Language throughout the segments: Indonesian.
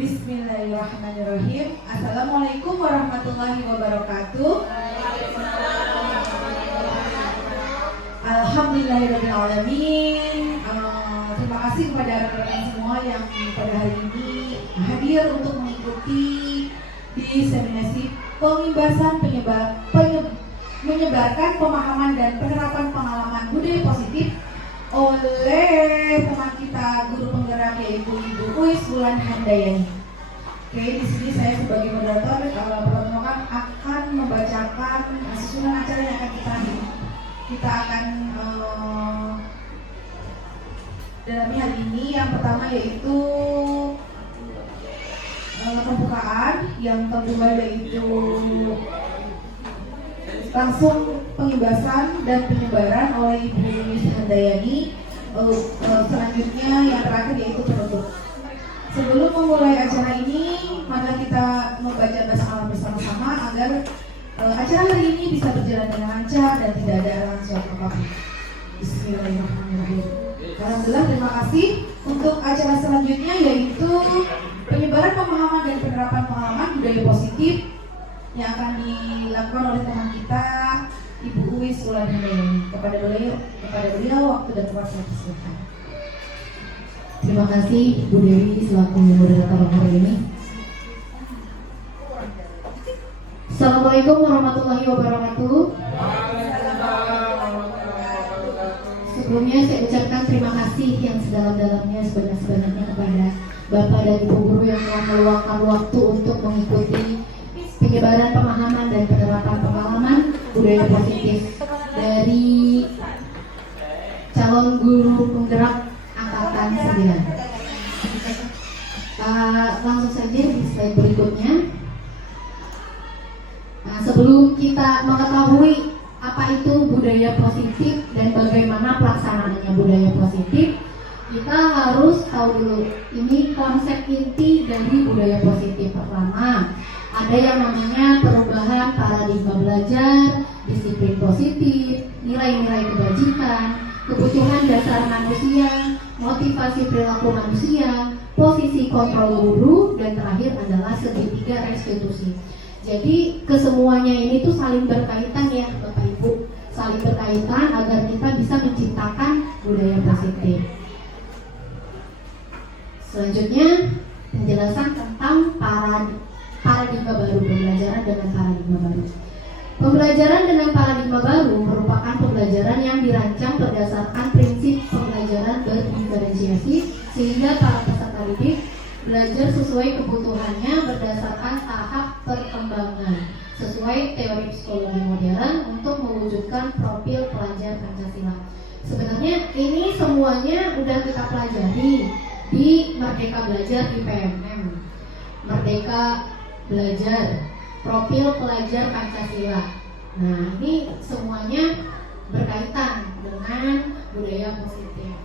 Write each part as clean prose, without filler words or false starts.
Bismillahirrahmanirrahim. Assalamualaikum warahmatullahi wabarakatuh. Alhamdulillahirrahmanirrahim. Terima kasih kepada rekan-rekan semua yang pada hari ini hadir untuk mengikuti diseminasi pengimbasan menyebarkan pemahaman dan penerapan pengalaman budaya positif oleh teman kita guru penggerak yaitu Ibu Uis Wulan Handayani. Oke, di sini saya sebagai moderator pertemuan akan membacakan susunan acara yang akan kita akan dalami hari ini. Yang pertama yaitu pembukaan yang kedua yaitu langsung pengimbasan dan penyebaran oleh Ibu Uis Handayani. Selanjutnya yang terakhir yaitu penutup. Sebelum memulai acara ini, maka kita membaca basmalah bersama-sama agar acara hari ini bisa berjalan dengan lancar dan tidak ada halangan apapun. Bismillahirrahmanirrahim. Alhamdulillah, terima kasih. Untuk acara selanjutnya yaitu penyebaran pemahaman dan penerapan pengalaman budaya positif yang akan dilakukan oleh teman kita Ibu Uis Wulan Handayani. Kepada beliau waktu dan tempat saya persilakan. Terima kasih Bu Dewi selaku moderator hari ini. Assalamualaikum warahmatullahi wabarakatuh. Sebelumnya saya ucapkan terima kasih yang sedalam-dalamnya sebanyak-banyaknya kepada Bapak dan Ibu guru yang telah meluangkan waktu untuk mengikuti penyebaran pemahaman dan penerapan pengalaman budaya positif dari calon guru penggerak angkatan 9. Langsung saja di slide berikutnya. Sebelum kita mengetahui apa itu budaya positif dan bagaimana pelaksanaannya budaya positif, kita harus tahu dulu ini konsep inti dari budaya positif. Pertama, ada yang namanya perubahan paradigma belajar, disiplin positif, nilai-nilai kebajikan, kebutuhan dasar manusia, motivasi perilaku manusia, posisi kontrol guru, dan terakhir adalah segitiga restitusi. Jadi kesemuanya ini tuh saling berkaitan ya Bapak Ibu, saling berkaitan agar kita bisa menciptakan budaya positif. Selanjutnya penjelasan tentang paradigma baru, pembelajaran dengan paradigma baru. Pembelajaran dengan paradigma baru merupakan pembelajaran yang dirancang berdasarkan prinsip pembelajaran berdiferensiasi sehingga para peserta didik belajar sesuai kebutuhannya berdasarkan tahap perkembangan sesuai teori psikologi modern untuk mewujudkan profil pelajar Pancasila. Sebenarnya ini semuanya udah kita pelajari di Merdeka Belajar di PMM. Merdeka Belajar profil pelajar Pancasila. Nah, ini semuanya berkaitan dengan budaya positif.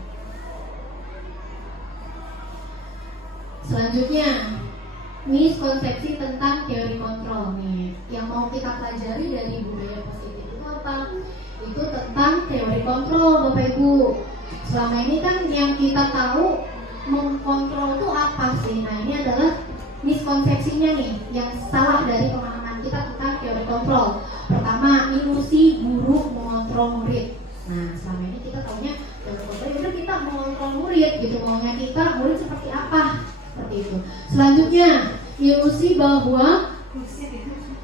Selanjutnya, miskonsepsi tentang teori kontrol nih. Yang mau kita pelajari dari budaya positif itu apa? Itu tentang teori kontrol, Bapak Ibu. Selama ini kan yang kita tahu mengkontrol itu apa sih? Nah, ini adalah miskonsepsinya nih, yang salah dari pemahaman kita tentang teori kontrol. Pertama, ilusi guru mengontrol murid. Nah, selama ini kita taunya teori kontrol itu kita mengontrol murid gitu, maunya kita murid seperti apa, seperti itu. Selanjutnya, ilusi bahwa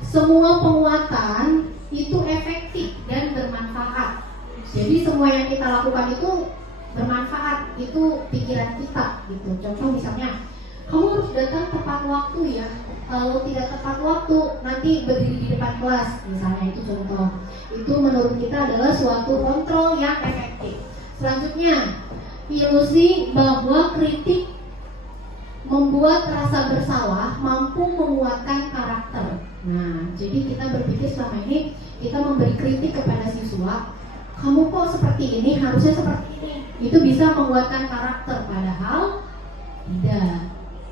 semua penguatan itu efektif dan bermanfaat. Jadi semua yang kita lakukan itu bermanfaat, itu pikiran kita gitu. Contoh misalnya, kamu harus datang tepat waktu ya. Kalau tidak tepat waktu, nanti berdiri di depan kelas. Misalnya itu contoh. Itu menurut kita adalah suatu kontrol yang efektif. Selanjutnya, ilusi bahwa kritik membuat rasa bersalah mampu menguatkan karakter. Nah, jadi kita berpikir selama ini kita memberi kritik kepada siswa, kamu kok seperti ini, harusnya seperti ini. Itu bisa menguatkan karakter, padahal tidak.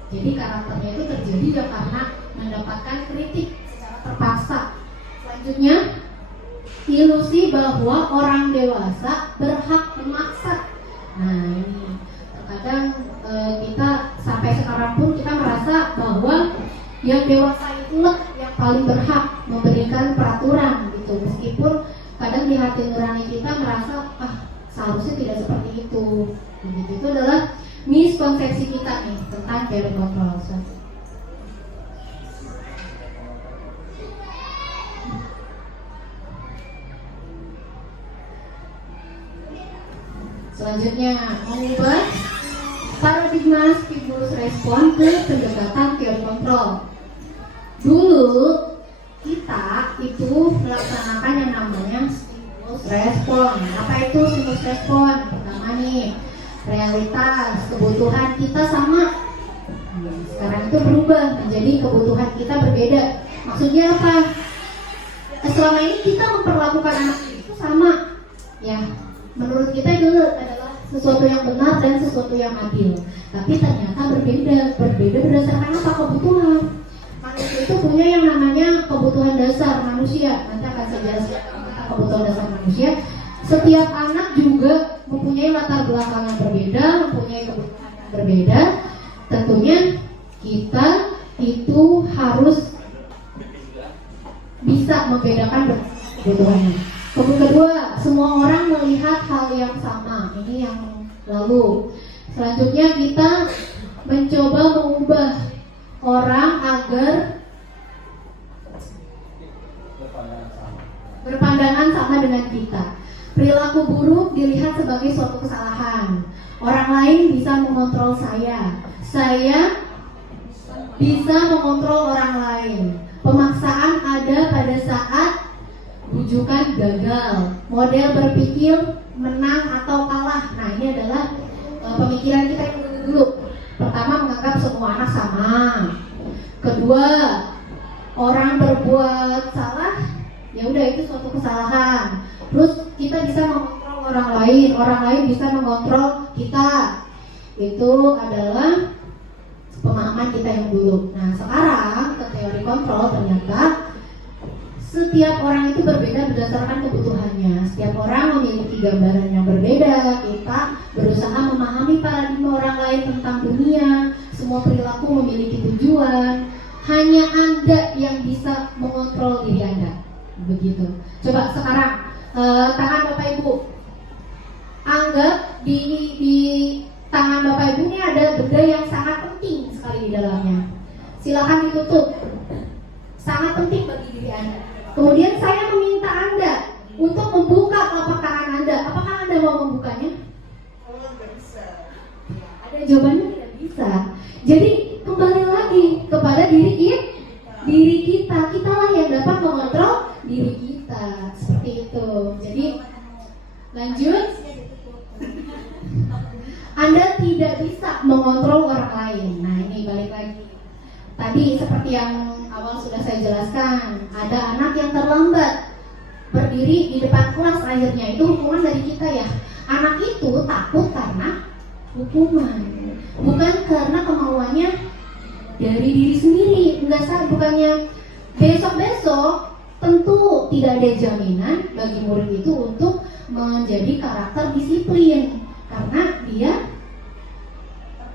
Jadi karakternya itu terjadi ya karena mendapatkan kritik secara terpaksa. Selanjutnya, ilusi bahwa orang dewasa berhak memaksa. Nah, ini terkadang kita sampai sekarang pun kita merasa Yang dewasa itulah yang paling berhak memberikan peraturan gitu. Meskipun kadang di hati nurani kita merasa seharusnya tidak seperti itu. Begitu. Itu adalah miskonsepsi kita nih tentang teori kontrol. Selanjutnya, mengubah paradigma stimulus respon ke pendekatan teori kontrol. Dulu kita itu melaksanakan yang namanya stimulus respon. Apa itu stimulus respon? Pertama nih, realitas kebutuhan kita sama. Sekarang itu berubah menjadi kebutuhan kita berbeda. Maksudnya apa? Selama ini kita memperlakukan anak itu sama, ya. Menurut kita itu adalah sesuatu yang benar dan sesuatu yang adil. Tapi ternyata berbeda berdasarkan apa? Kebutuhan. Manusia itu punya yang namanya kebutuhan dasar manusia. Nanti akan saya jelaskan tentang kebutuhan dasar manusia. Setiap anak juga mempunyai latar belakang yang berbeda, mempunyai kebutuhan yang berbeda. Tentunya kita itu harus bisa membedakan kebutuhannya. Kedua, semua orang melihat hal yang sama. Ini yang lalu. Selanjutnya kita mencoba mengubah orang agar berpandangan sama dengan kita. Perilaku buruk dilihat sebagai suatu kesalahan. Orang lain bisa mengontrol saya. Saya bisa mengontrol orang lain. Pemaksaan ada pada saat bujukan gagal. Model berpikir menang atau kalah. Nah, ini adalah pemikiran kita yang dulu. Pertama, menganggap semua anak sama. Kedua, orang berbuat salah, ya udah itu suatu kesalahan. Terus kita bisa mengontrol orang lain bisa mengontrol kita. Itu adalah pemahaman kita yang dulu. Nah, sekarang ke teori kontrol ternyata setiap orang itu berbeda berdasarkan kebutuhannya. Setiap orang memiliki gambaran yang berbeda. Kita berusaha memahami paradigma orang lain tentang dunia. Semua perilaku memiliki tujuan. Hanya Anda yang bisa mengontrol diri Anda. Begitu. Coba sekarang tangan Bapak Ibu. Anggap di tangan Bapak Ibu ini ada benda yang sangat penting sekali di dalamnya. Silakan ditutup. Sangat penting bagi diri Anda. Kemudian saya meminta Anda untuk membuka telapak tangan Anda. Apakah Anda mau membukanya? Tidak bisa. Ada jawabannya tidak bisa. Jadi kembali lagi kepada diri kita. Kitalah yang dapat mengontrol diri kita. Seperti itu. Jadi lanjut. Anda tidak bisa mengontrol orang lain. Nah, ini balik lagi. Tadi seperti yang awal sudah saya jelaskan, ada anak yang terlambat berdiri di depan kelas akhirnya, itu hukuman dari kita ya. Anak itu takut karena hukuman, bukan karena kemauannya dari diri sendiri. Bukannya besok-besok tentu tidak ada jaminan bagi murid itu untuk menjadi karakter disiplin, karena dia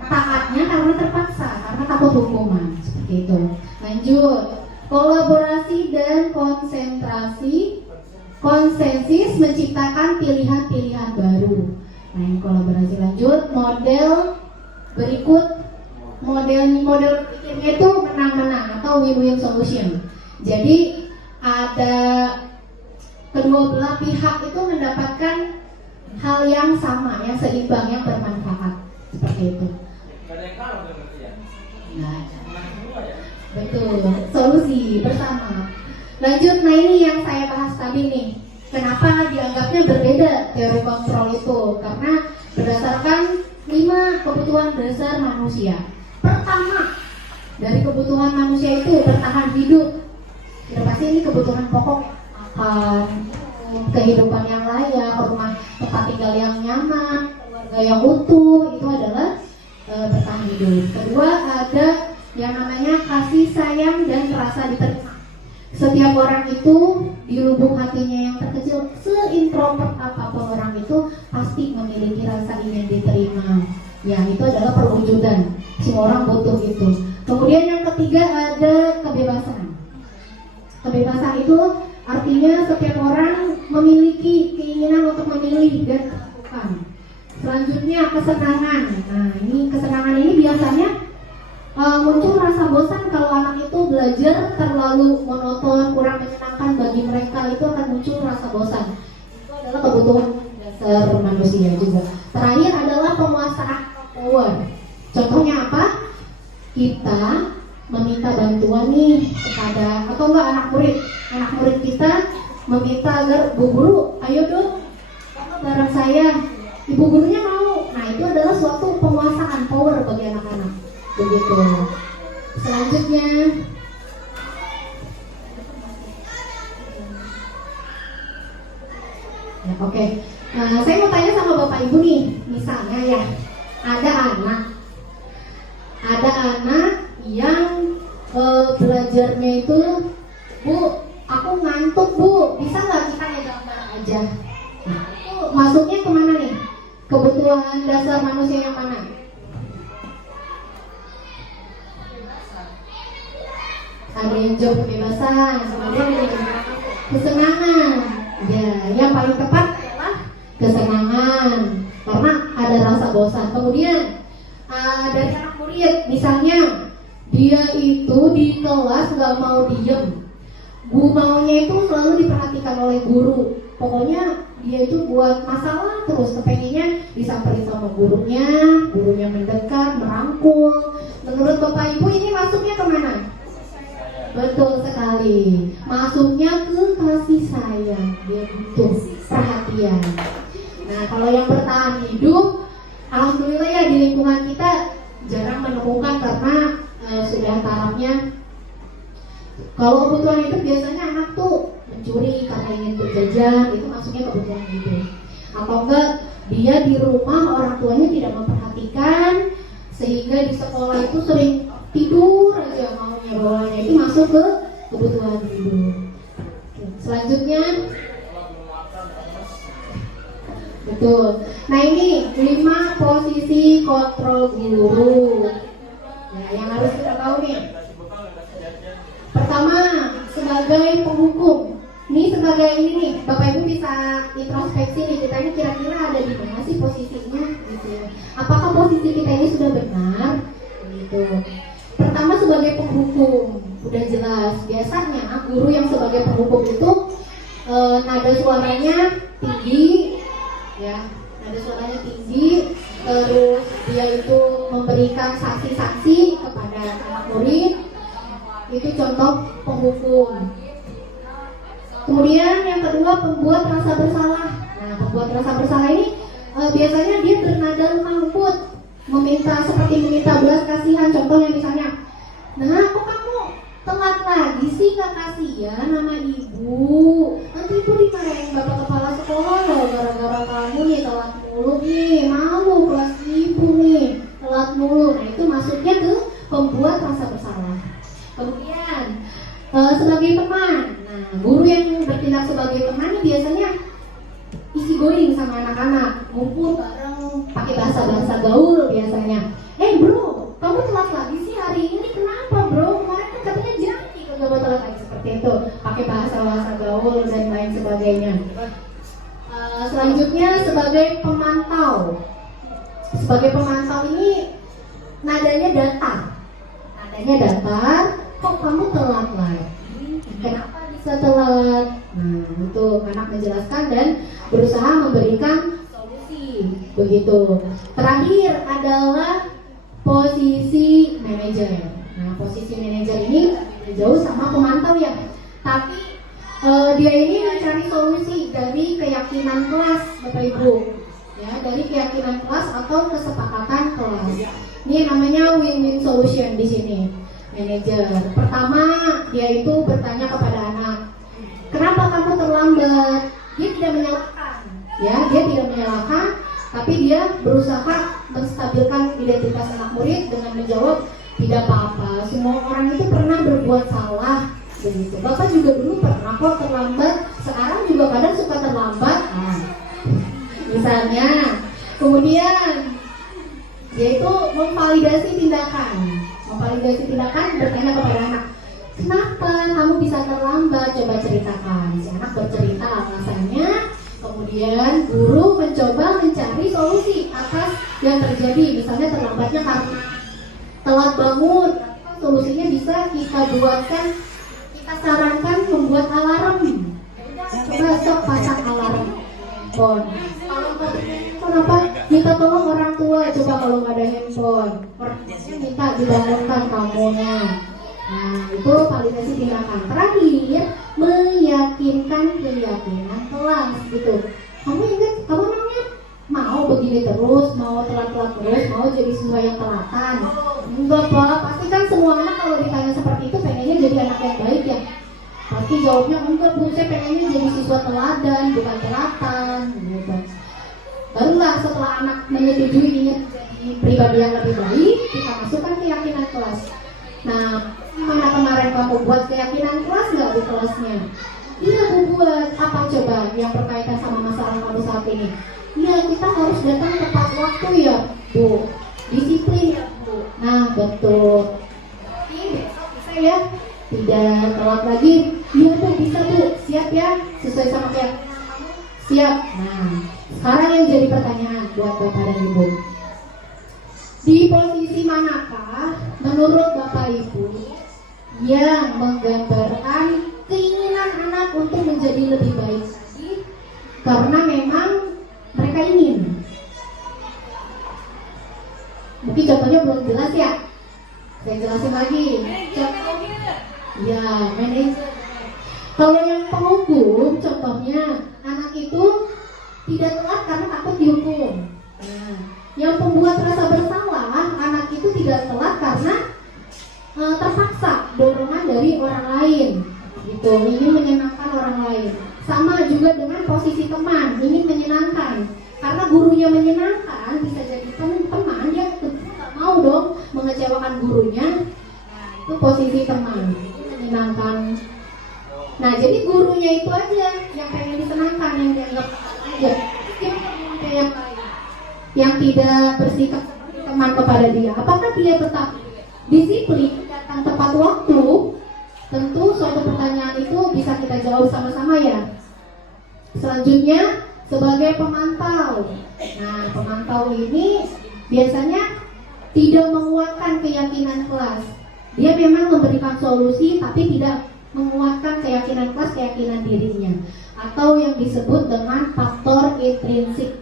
taatnya karena terpaksa, karena takut hukuman. Seperti itu. Lanjut, kolaborasi dan konsensus menciptakan pilihan-pilihan baru. Nah, yang kolaborasi. Lanjut, model berikut. Model pikirnya itu menang-menang atau win-win solution. Jadi ada kedua belah pihak itu mendapatkan hal yang sama, yang seimbang, yang bermanfaat. Seperti itu. Nah, betul, solusi bersama. Lanjut, nah ini yang saya bahas tadi nih. Kenapa dianggapnya berbeda teori kontrol itu? Karena berdasarkan 5 kebutuhan dasar manusia. Pertama, dari kebutuhan manusia itu bertahan hidup. Sudah pasti ini kebutuhan pokok, makan, kehidupan yang layak, rumah tempat tinggal yang nyaman, keluarga yang utuh, itu adalah bertahan hidup. Kedua, ada yang namanya kasih sayang dan rasa diterima. Setiap orang itu di lubuk hatinya yang terkecil, seintrovert apapun orang itu pasti memiliki rasa ingin diterima. Ya, itu adalah perwujudan. Semua orang butuh itu. Kemudian yang ketiga ada kebebasan. Kebebasan itu artinya setiap orang memiliki keinginan untuk memilih dan melakukan. Selanjutnya kesenangan. Nah, ini kesenangan ini biasanya muncul rasa bosan kalau anak itu belajar terlalu monoton, kurang menyenangkan bagi mereka, itu akan muncul rasa bosan. Itu adalah kebutuhan dasar manusia juga. Terakhir adalah penguasaan power. Contohnya apa? Kita meminta bantuan nih kepada atau enggak anak murid kita meminta agar bu guru, ayo dong kamu bareng saya. Ibu gurunya mau. Nah, itu adalah suatu penguasaan power bagi anak-anak. Begitu. Selanjutnya ya, oke. Nah, saya mau tanya sama Bapak Ibu nih, misalnya ya, ada anak yang belajarnya itu, Bu, aku ngantuk Bu, bisa nggak kita ya gambar aja? Nah, itu masuknya kemana nih? Kebutuhan dasar manusia yang mana? Ada yang jawab kebebasan, kesenangan. Ya, yang paling tepat adalah kesenangan, karena ada rasa bosan. Kemudian dari anak murid, misalnya dia itu di kelas nggak mau diem, maunya itu selalu diperhatikan oleh guru. Pokoknya dia itu buat masalah terus, kepengennya disamperin sama gurunya mendekat, merangkul. Menurut Bapak Ibu ini masuknya kemana? Betul sekali, masuknya ke kasih sayang, dia butuh perhatian. Nah, kalau yang bertahan hidup, alhamdulillah ya di lingkungan kita jarang menemukan, karena sudah tarafnya. Kalau kebutuhan hidup biasanya anak tuh mencuri karena ingin berjajan, itu masuknya kebutuhan hidup. Atau enggak, dia di rumah orang tuanya tidak memperhatikan, sehingga di sekolah itu sering tidur aja maunya bawahnya, itu masuk ke kebutuhan hidup. Selanjutnya, betul. Nah, ini 5 posisi kontrol guru. Nah, yang harus kita tahu nih. Pertama, sebagai penghukum. Ini sebagai ini nih, Bapak Ibu bisa introspeksi nih, kita ini kira-kira ada di mana sih posisinya gitu. Apakah posisi kita ini sudah benar? Gitu. Pertama, sebagai penghukum, udah jelas. Biasanya guru yang sebagai penghukum itu nada suaranya tinggi, ya, nada suaranya tinggi. Terus dia itu memberikan sanksi-sanksi kepada anak murid. Itu contoh penghukum. Kemudian yang kedua, pembuat rasa bersalah. Nah, pembuat rasa bersalah ini biasanya dia bernada lemah lembut, meminta belas kasihan. Contohnya misalnya, nah kok kamu telat lagi sih, gak kasihan sama ibu, nanti ibu dimarahin bapak kepala sekolah loh gara-gara kamu nih telat mulu nih, malu kelas ibu nih telat mulu. Nah, itu masuknya ke pembuat rasa bersalah. Kemudian sebagai teman, nah guru yang bertindak sebagai teman biasanya isi going sama anak-anak, ngumpul bareng, pakai bahasa gaul biasanya. Bro, kamu telat lagi sih hari ini, kenapa bro? Kemarin kan katanya janji kalau kamu telat lagi, seperti itu, pakai bahasa gaul dan lain sebagainya. Selanjutnya sebagai pemantau. Sebagai pemantau ini nadanya datar. Kok kamu telat lagi? Kenapa bisa telat? Nah, itu anak menjelaskan dan berusaha memberikan solusi. Begitu. Terakhir adalah posisi manajer. Nah, posisi manajer ini jauh sama pemantau ya. Tapi dia ini mencari solusi dari keyakinan kelas, Bapak Ibu. Ya, dari keyakinan kelas atau kesepakatan kelas. Ini namanya win-win solution di sini. Manajer. Pertama, dia itu bertanya kepada anak, kenapa kamu terlambat? Dia tidak menyalahkan, ya, dia tidak menyalahkan, tapi dia berusaha menstabilkan identitas anak murid dengan menjawab, tidak apa-apa, semua orang itu pernah berbuat salah, begitu. Bapak juga dulu pernah kok terlambat, sekarang juga kadang suka terlambat, misalnya. Kemudian, yaitu memvalidasi tindakan validasi tindakan bertanya kepada anak, kenapa kamu bisa terlambat? Coba ceritakan. Si anak bercerita alasannya. Kemudian guru mencoba mencari solusi atas yang terjadi. Misalnya terlambatnya karena telat bangun. Solusinya bisa kita buatkan, kita sarankan membuat alarm. Coba sok pasang alarm. Kenapa? Minta tolong orang tua. Coba kalau nggak ada handphone, orang tua minta dibangunkan kamunya. Nah, itu validasi tindakan. Terakhir, meyakinkan keyakinan kelas gitu. Kamu ingat, kamu namanya mau begini terus, mau telat-telat terus, mau jadi siswa yang telatan? Enggak Pak, pasti kan semua anak kalau ditanya seperti itu pengennya jadi anak yang baik ya. Pasti jawabnya enggak Bu, saya pengennya jadi siswa teladan, bukan telatan gitu. Barulah setelah anak menyetujui ingin jadi pribadi yang lebih baik, kita masukkan keyakinan kelas. Nah, mana kemarin kamu buat keyakinan kelas nggak di kelasnya? Iya aku buat. Apa coba yang berkaitan sama masalah kamu saat ini? Iya, kita harus datang tepat waktu ya Bu. Disiplin ya Bu. Nah betul. Ini besok bisa ya? Tidak telat lagi. Iya Bu, bisa Bu. Siap ya? Sesuai sama keyakinan kamu? Siap. Nah, sekarang yang jadi pertanyaan buat Bapak dan Ibu, di posisi manakah menurut Bapak Ibu yang menggambarkan keinginan anak untuk menjadi lebih baik lagi karena memang mereka ingin? Mungkin contohnya belum jelas ya, saya jelasin lagi. Ya, manajer. Kalau yang penghukum, contohnya anak itu tidak telat karena takut dihukum. Nah, yang pembuat rasa bersalah, anak itu tidak telat karena terpaksa dorongan dari orang lain, gitu, ingin menyenangkan orang lain. Sama juga dengan posisi teman, ingin menyenangkan, karena gurunya menyenangkan, bisa jadi teman dia nggak mau dong mengecewakan gurunya. Nah, itu posisi teman, menyenangkan. Nah, jadi gurunya itu aja yang pengen disenangkan, yang dianggap aja. Yang lain, yang tidak bersikap teman kepada dia, apakah dia tetap disiplin, datang tepat waktu? Tentu suatu pertanyaan itu bisa kita jawab sama-sama ya. Selanjutnya sebagai pemantau. Nah, pemantau ini biasanya tidak menguatkan keyakinan kelas. Dia memang memberikan solusi tapi tidak menguatkan keyakinan kelas, keyakinan dirinya, atau yang disebut dengan faktor intrinsik.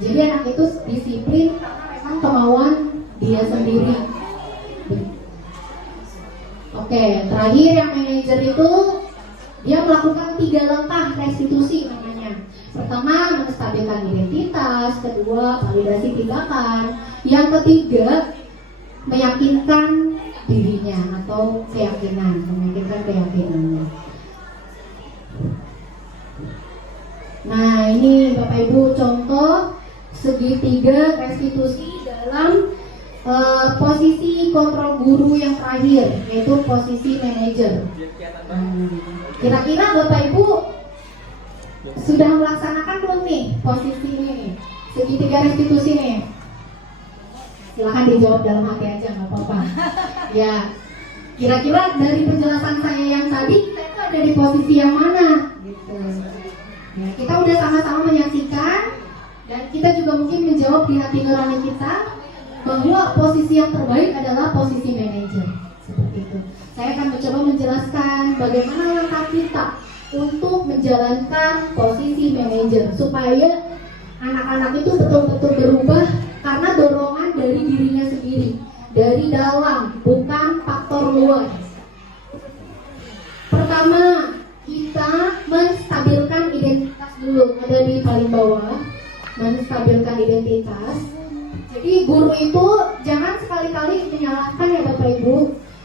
Jadi anak itu disiplin karena memang kemauan dia sendiri. Oke, terakhir yang manajer itu dia melakukan 3 langkah restitusi namanya. Pertama, menstabilkan identitas. Kedua, validasi tindakan. Yang ketiga, meyakinkan dirinya atau keyakinan, meyakinkan keyakinannya. Nah, ini Bapak Ibu contoh segitiga restitusi dalam posisi kontrol guru yang terakhir, yaitu posisi manajer. Kira-kira Bapak Ibu sudah melaksanakan belum nih posisi ini, segitiga restitusi nih? Silahkan dijawab dalam hati aja, nggak apa-apa. Ya, kira-kira dari penjelasan saya yang tadi kita itu ada di posisi yang mana? Gitu. Ya, kita udah sama-sama menyaksikan dan kita juga mungkin menjawab di hati nurani kita bahwa posisi yang terbaik adalah posisi manajer. Seperti itu. Saya akan mencoba menjelaskan bagaimana langkah kita untuk menjalankan posisi manajer supaya anak-anak itu betul-betul berubah karena dorongan dari dirinya sendiri, dari dalam, bukan faktor luar. Pertama, kita menstabilkan identitas dulu, ada di paling bawah, menstabilkan identitas. Jadi guru itu jangan sekali-kali menyalahkan ya Bapak Ibu.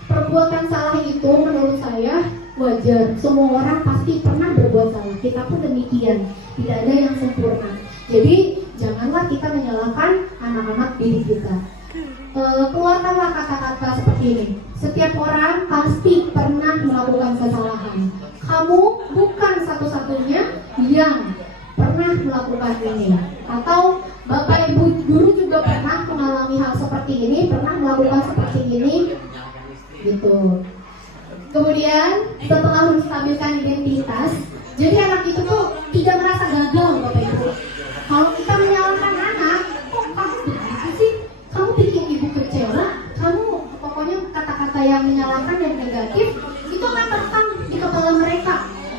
Perbuatan salah itu menurut saya wajar. Semua orang pasti pernah berbuat salah. Kita pun demikian. Tidak ada yang sempurna. Jadi janganlah kita menyalahkan anak-anak didik kita. Keluarkanlah kata-kata seperti ini. Setiap orang pasti pernah melakukan kesalahan. Kamu bukan satu-satunya yang pernah melakukan ini. Atau Bapak Ibu guru juga pernah mengalami hal seperti ini, pernah melakukan seperti ini. gitu. Kemudian setelah menstabilkan identitas, jadi anak itu tuh tidak merasa gagal Bapak Ibu. Kalau kita menyalahkan anak, kok kamu begitu sih? Kamu bikin ibu kecewa, kamu pokoknya kata-kata yang menyalahkan dan negatif itu akan terekam di kepala mereka.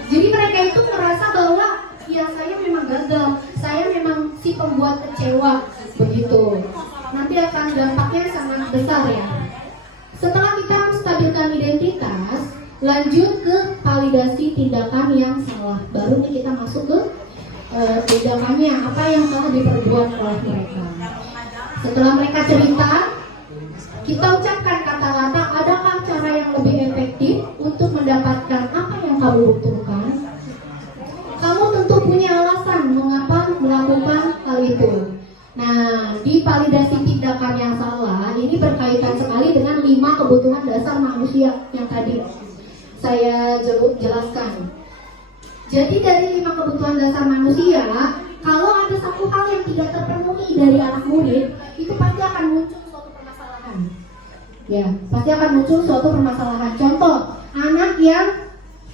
Jadi mereka itu merasa bahwa ya saya memang gagal, saya memang si pembuat kecewa, begitu. Nanti akan dampaknya sangat besar ya. Setelah kita menstabilkan identitas, lanjut ke validasi tindakan yang salah. Baru nih kita masuk ke tindakannya, apa yang telah diperbuat oleh mereka. Setelah mereka cerita, kita ucapkan kata-kata, adakah cara yang lebih efektif untuk mendapatkan apa yang kamu butuhkan? Kamu tentu punya alasan mengapa melakukan hal itu. Nah, di validasi tindakan yang salah, ini berkaitan sekali dengan 5 kebutuhan dasar manusia yang tadi saya jelaskan. Jadi dari 5 kebutuhan dasar manusia, kalau ada satu hal yang tidak terpenuhi dari anak murid, itu pasti akan muncul suatu permasalahan. Ya, pasti akan muncul suatu permasalahan. Contoh, anak yang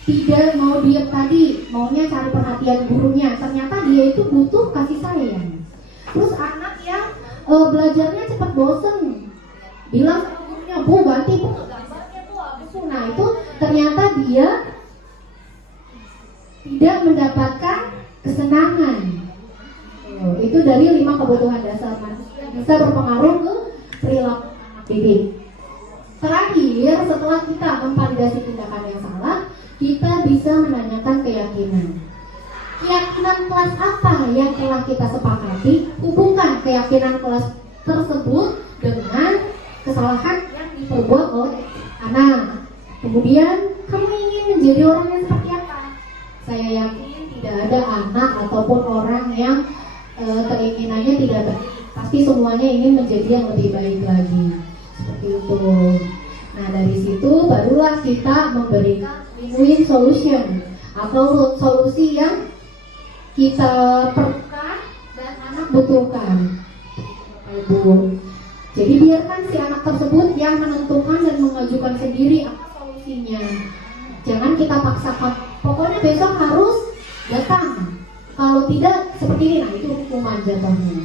tidak mau diam tadi, maunya cari perhatian gurunya, ternyata dia itu butuh kasih sayang. Terus anak yang belajarnya cepat bosen, bilang sama gurunya, Bu ganti Bu gambarnya Bu, Bu. Nah itu ternyata dia tidak mendapatkan kesenangan. Itu dari 5 kebutuhan dasar manusia bisa berpengaruh ke perilaku anak didik. Terakhir, setelah kita memvalidasi tindakan yang salah, kita bisa menanyakan keyakinan. Keyakinan kelas apa yang telah kita sepakati? Hubungkan keyakinan kelas tersebut dengan kesalahan yang diperbuat oleh anak. Kemudian, kamu ingin menjadi orang yang seperti apa? Saya yakin tidak ada anak ataupun orang yang keinginannya tidak baik. Pasti semuanya ingin menjadi yang lebih baik lagi. Seperti itu. Nah, dari situ barulah kita memberikan win-win solution atau solusi yang kita perlukan dan anak butuhkan. Ibu. Jadi biarkan si anak tersebut yang menentukan dan mengajukan sendiri apa solusinya. Jangan kita paksakan. Pokoknya besok harus datang. Kalau tidak seperti ini, nah itu hukuman jatuhnya.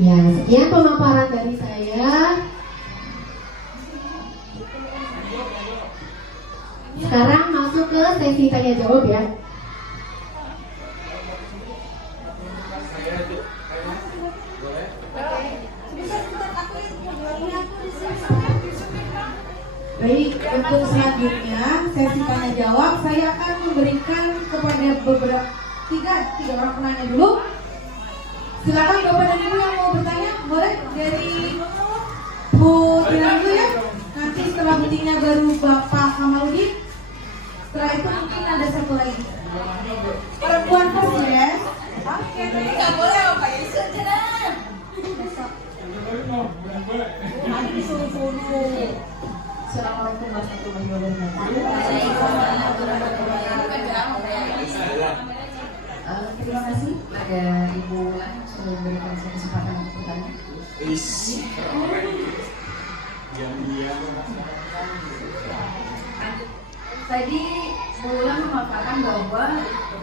Ya, sekian pemaparan dari saya. Sekarang masuk ke sesi tanya jawab ya. Baik, untuk selanjutnya sesi tanya jawab saya akan memberikan kepada beberapa tiga orang penanya dulu. Silakan Bapak dan Ibu yang mau bertanya, boleh dari Bu Tina dulu ya. Nanti setelah Bu Tina baru Bapak Kamaludin. Setelah itu mungkin ada satu lagi. Perempuan first ya. Oke, tapi nggak boleh Bapak Yesus aja dah. Nanti disuruh-suruh. Assalamualaikum warahmatullahi wabarakatuh. Terima kasih ada Ibu Lan sudah memberikan saya kesempatan untuk bertanya. Tadi Bu Lan memaparkan bahwa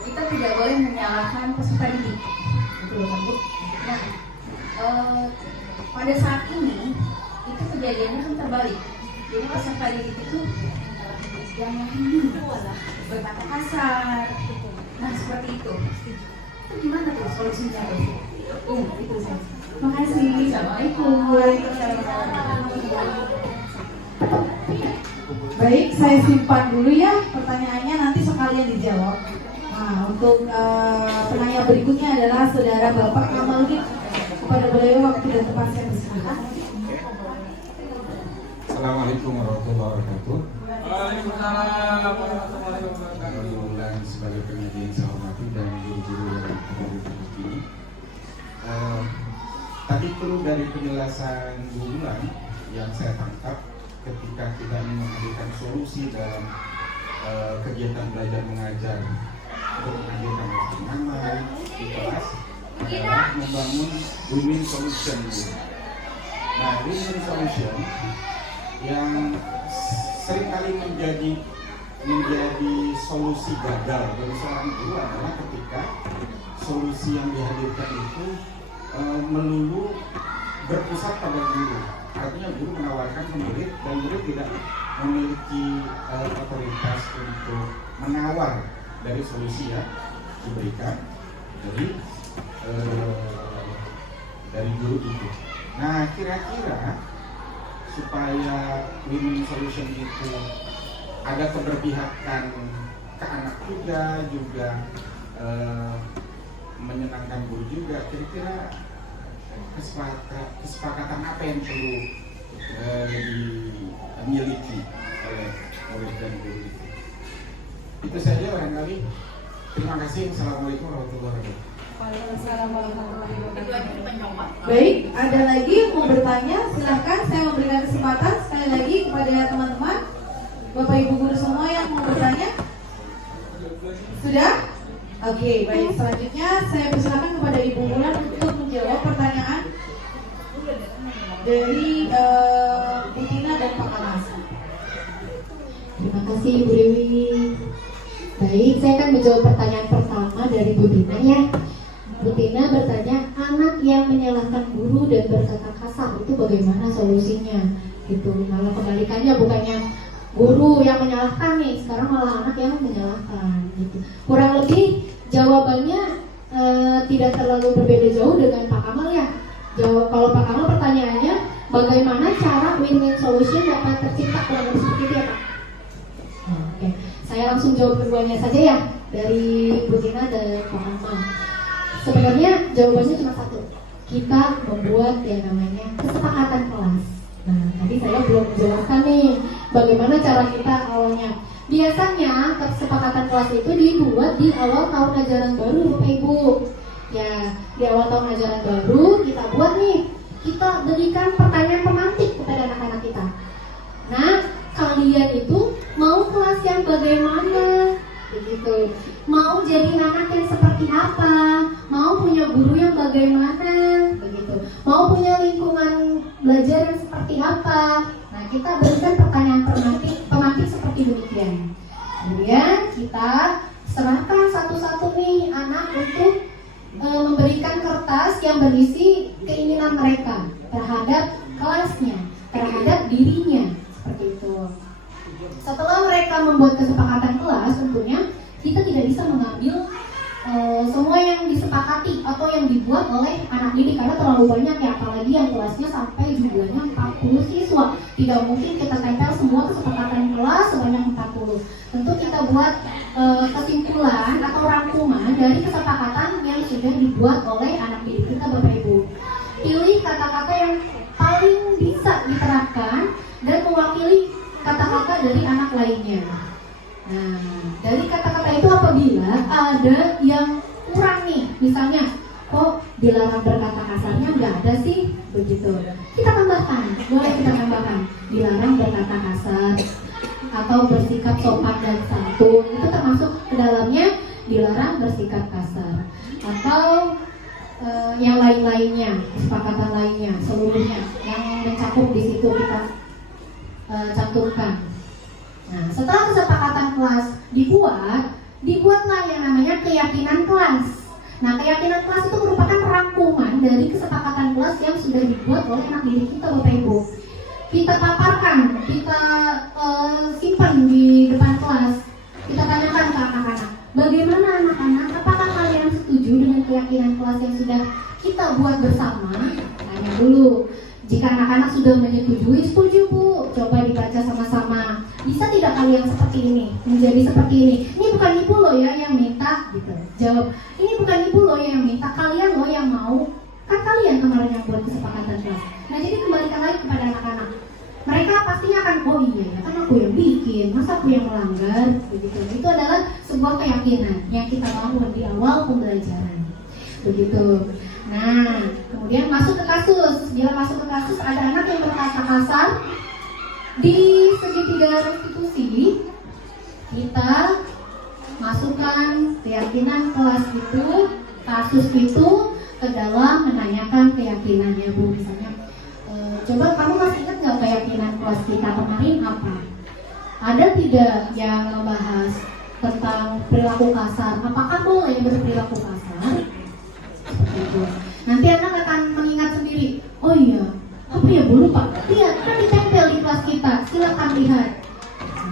kita tidak boleh menyalahkan peserta didik, betul kan Bu? Nah, pada saat ini itu kejadiannya kan terbalik. Jadi peserta didik itu yang berkata kasar. Nah seperti itu gimana tuh solusinya? Itu saja. Terima kasih. Assalamualaikum. Baik, saya simpan dulu ya pertanyaannya, nanti sekalian dijawab. Nah untuk penanya berikutnya adalah saudara Bapak Kamaludin. Kepada beliau waktu dan tempat saya persilakan. Assalamualaikum warahmatullahi wabarakatuh. Waalaikumsalam warahmatullahi wabarakatuh. Bulan sebagai pengaji yang saya hormati dan guru-guru yang ada di kampus ini. Tadi perlu dari penjelasan Bu Bulan yang saya tangkap ketika kita ingin memberikan solusi dalam kegiatan belajar mengajar untuk kegiatan yang nyaman di kelas adalah membangun win-win solution. Nah, win-win solution yang seringkali menjadi solusi gagal dari seorang guru adalah ketika solusi yang dihadirkan itu melulu berpusat pada guru. Artinya guru menawarkan ke murid dan murid tidak memiliki otoritas untuk menawar dari solusi yang diberikan dari guru itu. Nah, kira-kira supaya win-win solution itu ada keberpihakan ke anak juga menyenangkan guru juga, kira-kira kesepakatan apa yang perlu dimiliki oleh murid dan guru itu? Itu saja barangkali. Terima kasih. Assalamualaikum warahmatullahi wabarakatuh. Baik, ada lagi yang mau bertanya? Silahkan, saya memberikan kesempatan sekali lagi kepada teman-teman, Bapak Ibu guru semua yang mau bertanya. Sudah? Oke, baik. Selanjutnya saya persilakan kepada Ibu Mulan untuk menjawab pertanyaan dari Bu Tina dan Pak Kamas. Terima kasih Bu Dewi. Baik, saya akan menjawab pertanyaan pertama dari Bu Tina ya. Bu Tina bertanya, anak yang menyalahkan guru dan berkata kasar itu bagaimana solusinya? Gitu. Kalau kebalikannya bukannya guru yang menyalahkan nih, sekarang malah anak yang menyalahkan. Gitu. Kurang lebih jawabannya tidak terlalu berbeda jauh dengan Pak Kamal ya. Kalau Pak Kamal pertanyaannya, bagaimana cara win-win solution dapat tercipta kurang lebih seperti itu ya Pak? Oke, saya langsung jawab keduanya saja ya, dari Bu Tina dan Pak Kamal. Sebenarnya jawabannya cuma satu, kita membuat yang namanya kesepakatan kelas. Nah, tadi saya belum menjelaskan nih bagaimana cara kita awalnya. Biasanya kesepakatan kelas itu dibuat di awal tahun ajaran baru Bapak Ibu. Ya, di awal tahun ajaran baru kita buat nih, kita berikan pertanyaan pemantik kepada anak-anak kita. Nah, kalian itu mau kelas yang bagaimana? Begitu. Mau jadi anak yang seperti apa? Mau punya guru yang bagaimana? Begitu. Mau punya lingkungan belajar yang seperti apa? Nah, kita berikan pertanyaan pemantik seperti demikian. Kemudian kita serahkan satu-satu nih anak untuk memberikan kertas yang berisi keinginan mereka terhadap kelasnya, terhadap dirinya, seperti itu. Setelah mereka membuat kesepakatan kelas, tentunya kita tidak bisa mengambil semua yang disepakati atau yang dibuat oleh anak didik karena terlalu banyak ya, apalagi yang kelasnya sampai jumlahnya 40 siswa. Tidak mungkin kita tempel semua kesepakatan kelas sebanyak 40. Tentu kita buat kesimpulan atau rangkuman dari kesepakatan yang sudah dibuat oleh anak didik kita Bapak Ibu. Pilih kata-kata yang paling bisa diterapkan dan mewakili kata-kata dari anak lainnya. Nah, dari kata-kata itu apabila ada yang kurang nih, misalnya, kok dilarang berkata kasarnya nggak ada sih, begitu. Kita tambahkan, boleh kita tambahkan, dilarang berkata kasar atau bersikap sopan dan santun, itu termasuk ke dalamnya dilarang bersikap kasar. Atau yang lain-lainnya, kesepakatan lainnya, seluruhnya yang mencakup di situ kita cantumkan. Nah, setelah kesepakatan kelas dibuatlah yang namanya keyakinan kelas. Nah, keyakinan kelas itu merupakan rangkuman dari kesepakatan kelas yang sudah dibuat oleh anak didik kita Bapak Ibu. Kita paparkan, kita simpan di depan kelas. Kita tanyakan ke anak-anak, bagaimana anak-anak, apakah kalian setuju dengan keyakinan kelas yang sudah kita buat bersama? Tanya dulu. Jika anak-anak sudah menyetujui, setuju Bu, coba dibaca sama-sama. Bisa tidak kalian seperti ini, menjadi seperti ini? Ini bukan ibu loh ya yang minta, gitu. Jawab, ini bukan ibu loh yang minta, kalian loh yang mau. Kan kalian kemarin yang buat kesepakatan kelas. Nah, jadi kembalikan lagi kepada anak-anak. Mereka pastinya akan, oh iya ya, kan aku yang bikin, masa aku yang melanggar, begitu. Itu adalah sebuah keyakinan yang kita bangun di awal pembelajaran, begitu. Nah, kemudian masuk ke kasus. Bila masuk ke kasus, ada anak yang berkata kasar. Di segitiga restitusi, kita masukkan keyakinan kelas itu, kasus itu ke dalam menanyakan keyakinannya Bu. Misalnya, Coba kamu masih ingat nggak keyakinan kelas kita kemarin apa? Ada tidak yang membahas tentang perilaku kasar? Apakah boleh berperilaku kasar? Seperti itu. Nanti anak akan mengingat sendiri. Oh iya, apa ya boleh Pak? Lihat, kan ditempel di kelas kita. Silakan lihat.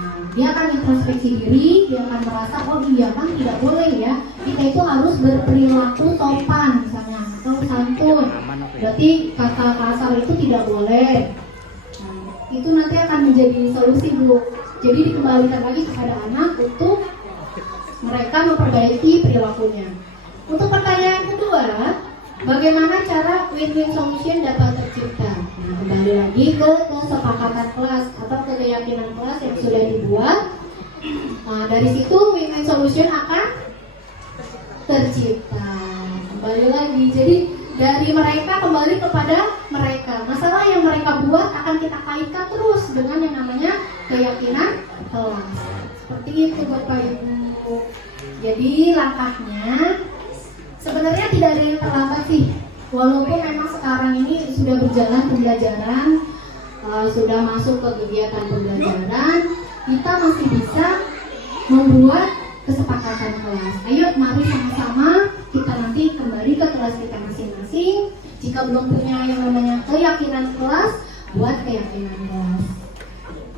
Nah, dia akan introspeksi diri, dia akan merasa oh iya kan tidak boleh ya. Kita itu harus berperilaku sopan misalnya atau santun. Berarti kata kasar itu tidak boleh. Nah, itu nanti akan menjadi solusi Bu. Jadi dikembalikan lagi kepada anak untuk mereka memperbaiki perilakunya. Untuk pertanyaan kedua, bagaimana cara win-win solution dapat tercipta? Nah, kembali lagi ke kesepakatan kelas atau keyakinan kelas yang sudah dibuat. Nah, dari situ win-win solution akan tercipta. Kembali lagi, jadi dari mereka kembali kepada mereka. Masalah yang mereka buat akan kita kaitkan terus dengan yang namanya keyakinan kelas. Seperti itu Bapak Ibu. Jadi langkahnya sebenarnya tidak ada yang terlambat sih. Walaupun memang sekarang ini sudah berjalan pembelajaran, sudah masuk ke kegiatan pembelajaran, kita masih bisa membuat kesepakatan kelas. Ayo mari sama-sama kita nanti kembali ke kelas kita masing-masing. Jika belum punya yang namanya keyakinan kelas, buat keyakinan kelas.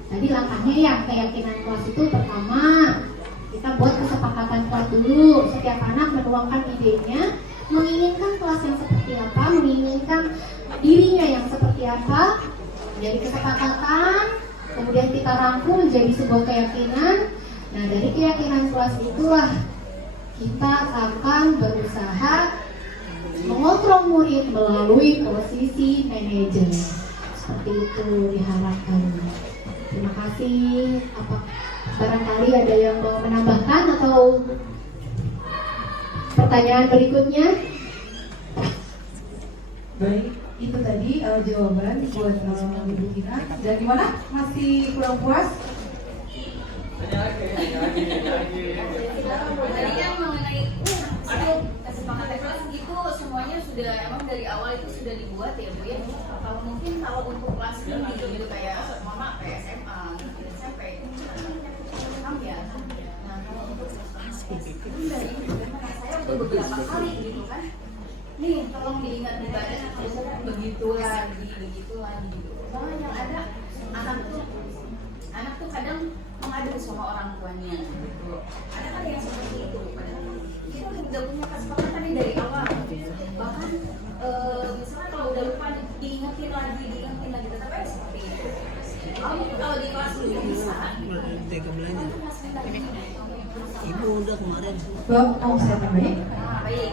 Tadi langkahnya ya, keyakinan kelas itu pertama kita buat kesepakatan kelas dulu. Setiap anak menuangkan idenya, menginginkan kelas yang seperti apa, menginginkan dirinya yang seperti apa. Jadi kesepakatan, kemudian kita rangkum jadi sebuah keyakinan. Nah, dari keyakinan kelas itulah kita akan berusaha mengontrol murid melalui posisi manajer. Seperti itu diharapkan. Terima kasih. Barangkali ada yang mau menambahkan atau pertanyaan berikutnya? Baik, itu tadi jawaban buat Ibu Gina. Dan gimana? Masih kurang puas? Tadi yang mengenai kesepakatan kelas gitu semuanya sudah emang dari awal itu sudah dibuat ya Bu ya. Kalau mungkin kalau untuk kelas gitu kayak mama kayak SMA gitu, SMP ya. Nah kalau untuk kelas dari saya udah beberapa kali gitu kan. Nih tolong diingat dibaca begitu lagi gitu. Soalnya yang ada anak tuh kadang mengadu sama orang tuanya gitu. Ada kan yang seperti itu. Padahal kita udah punya kesepakatan dari awal. Bahkan misalnya kalau udah lupa diingetin lagi tetap aja seperti itu. Kalau di kelas itu bisa. Ibu udah kemarin. Mau saya tambahin? Baik.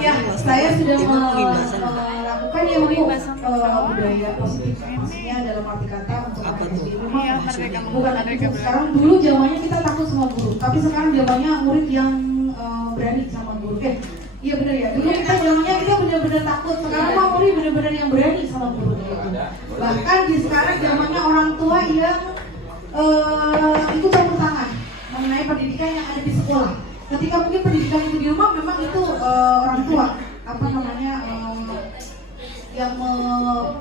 Ya, saya sudah melakukan yang budaya positif, maksudnya dalam arti kata untuk anak di rumah. Bukan itu. Sekarang dulu zamannya kita takut sama guru, tapi sekarang zamannya murid yang berani sama guru. Iya benar ya. Dulu kita zamannya kita benar-benar takut. Sekarang mah murid benar-benar yang berani sama guru. Bahkan di sekarang zamannya orang tua yang ikut campur tangan mengenai pendidikan yang ada di sekolah. Ketika mungkin pendidikan itu di rumah memang itu orang tua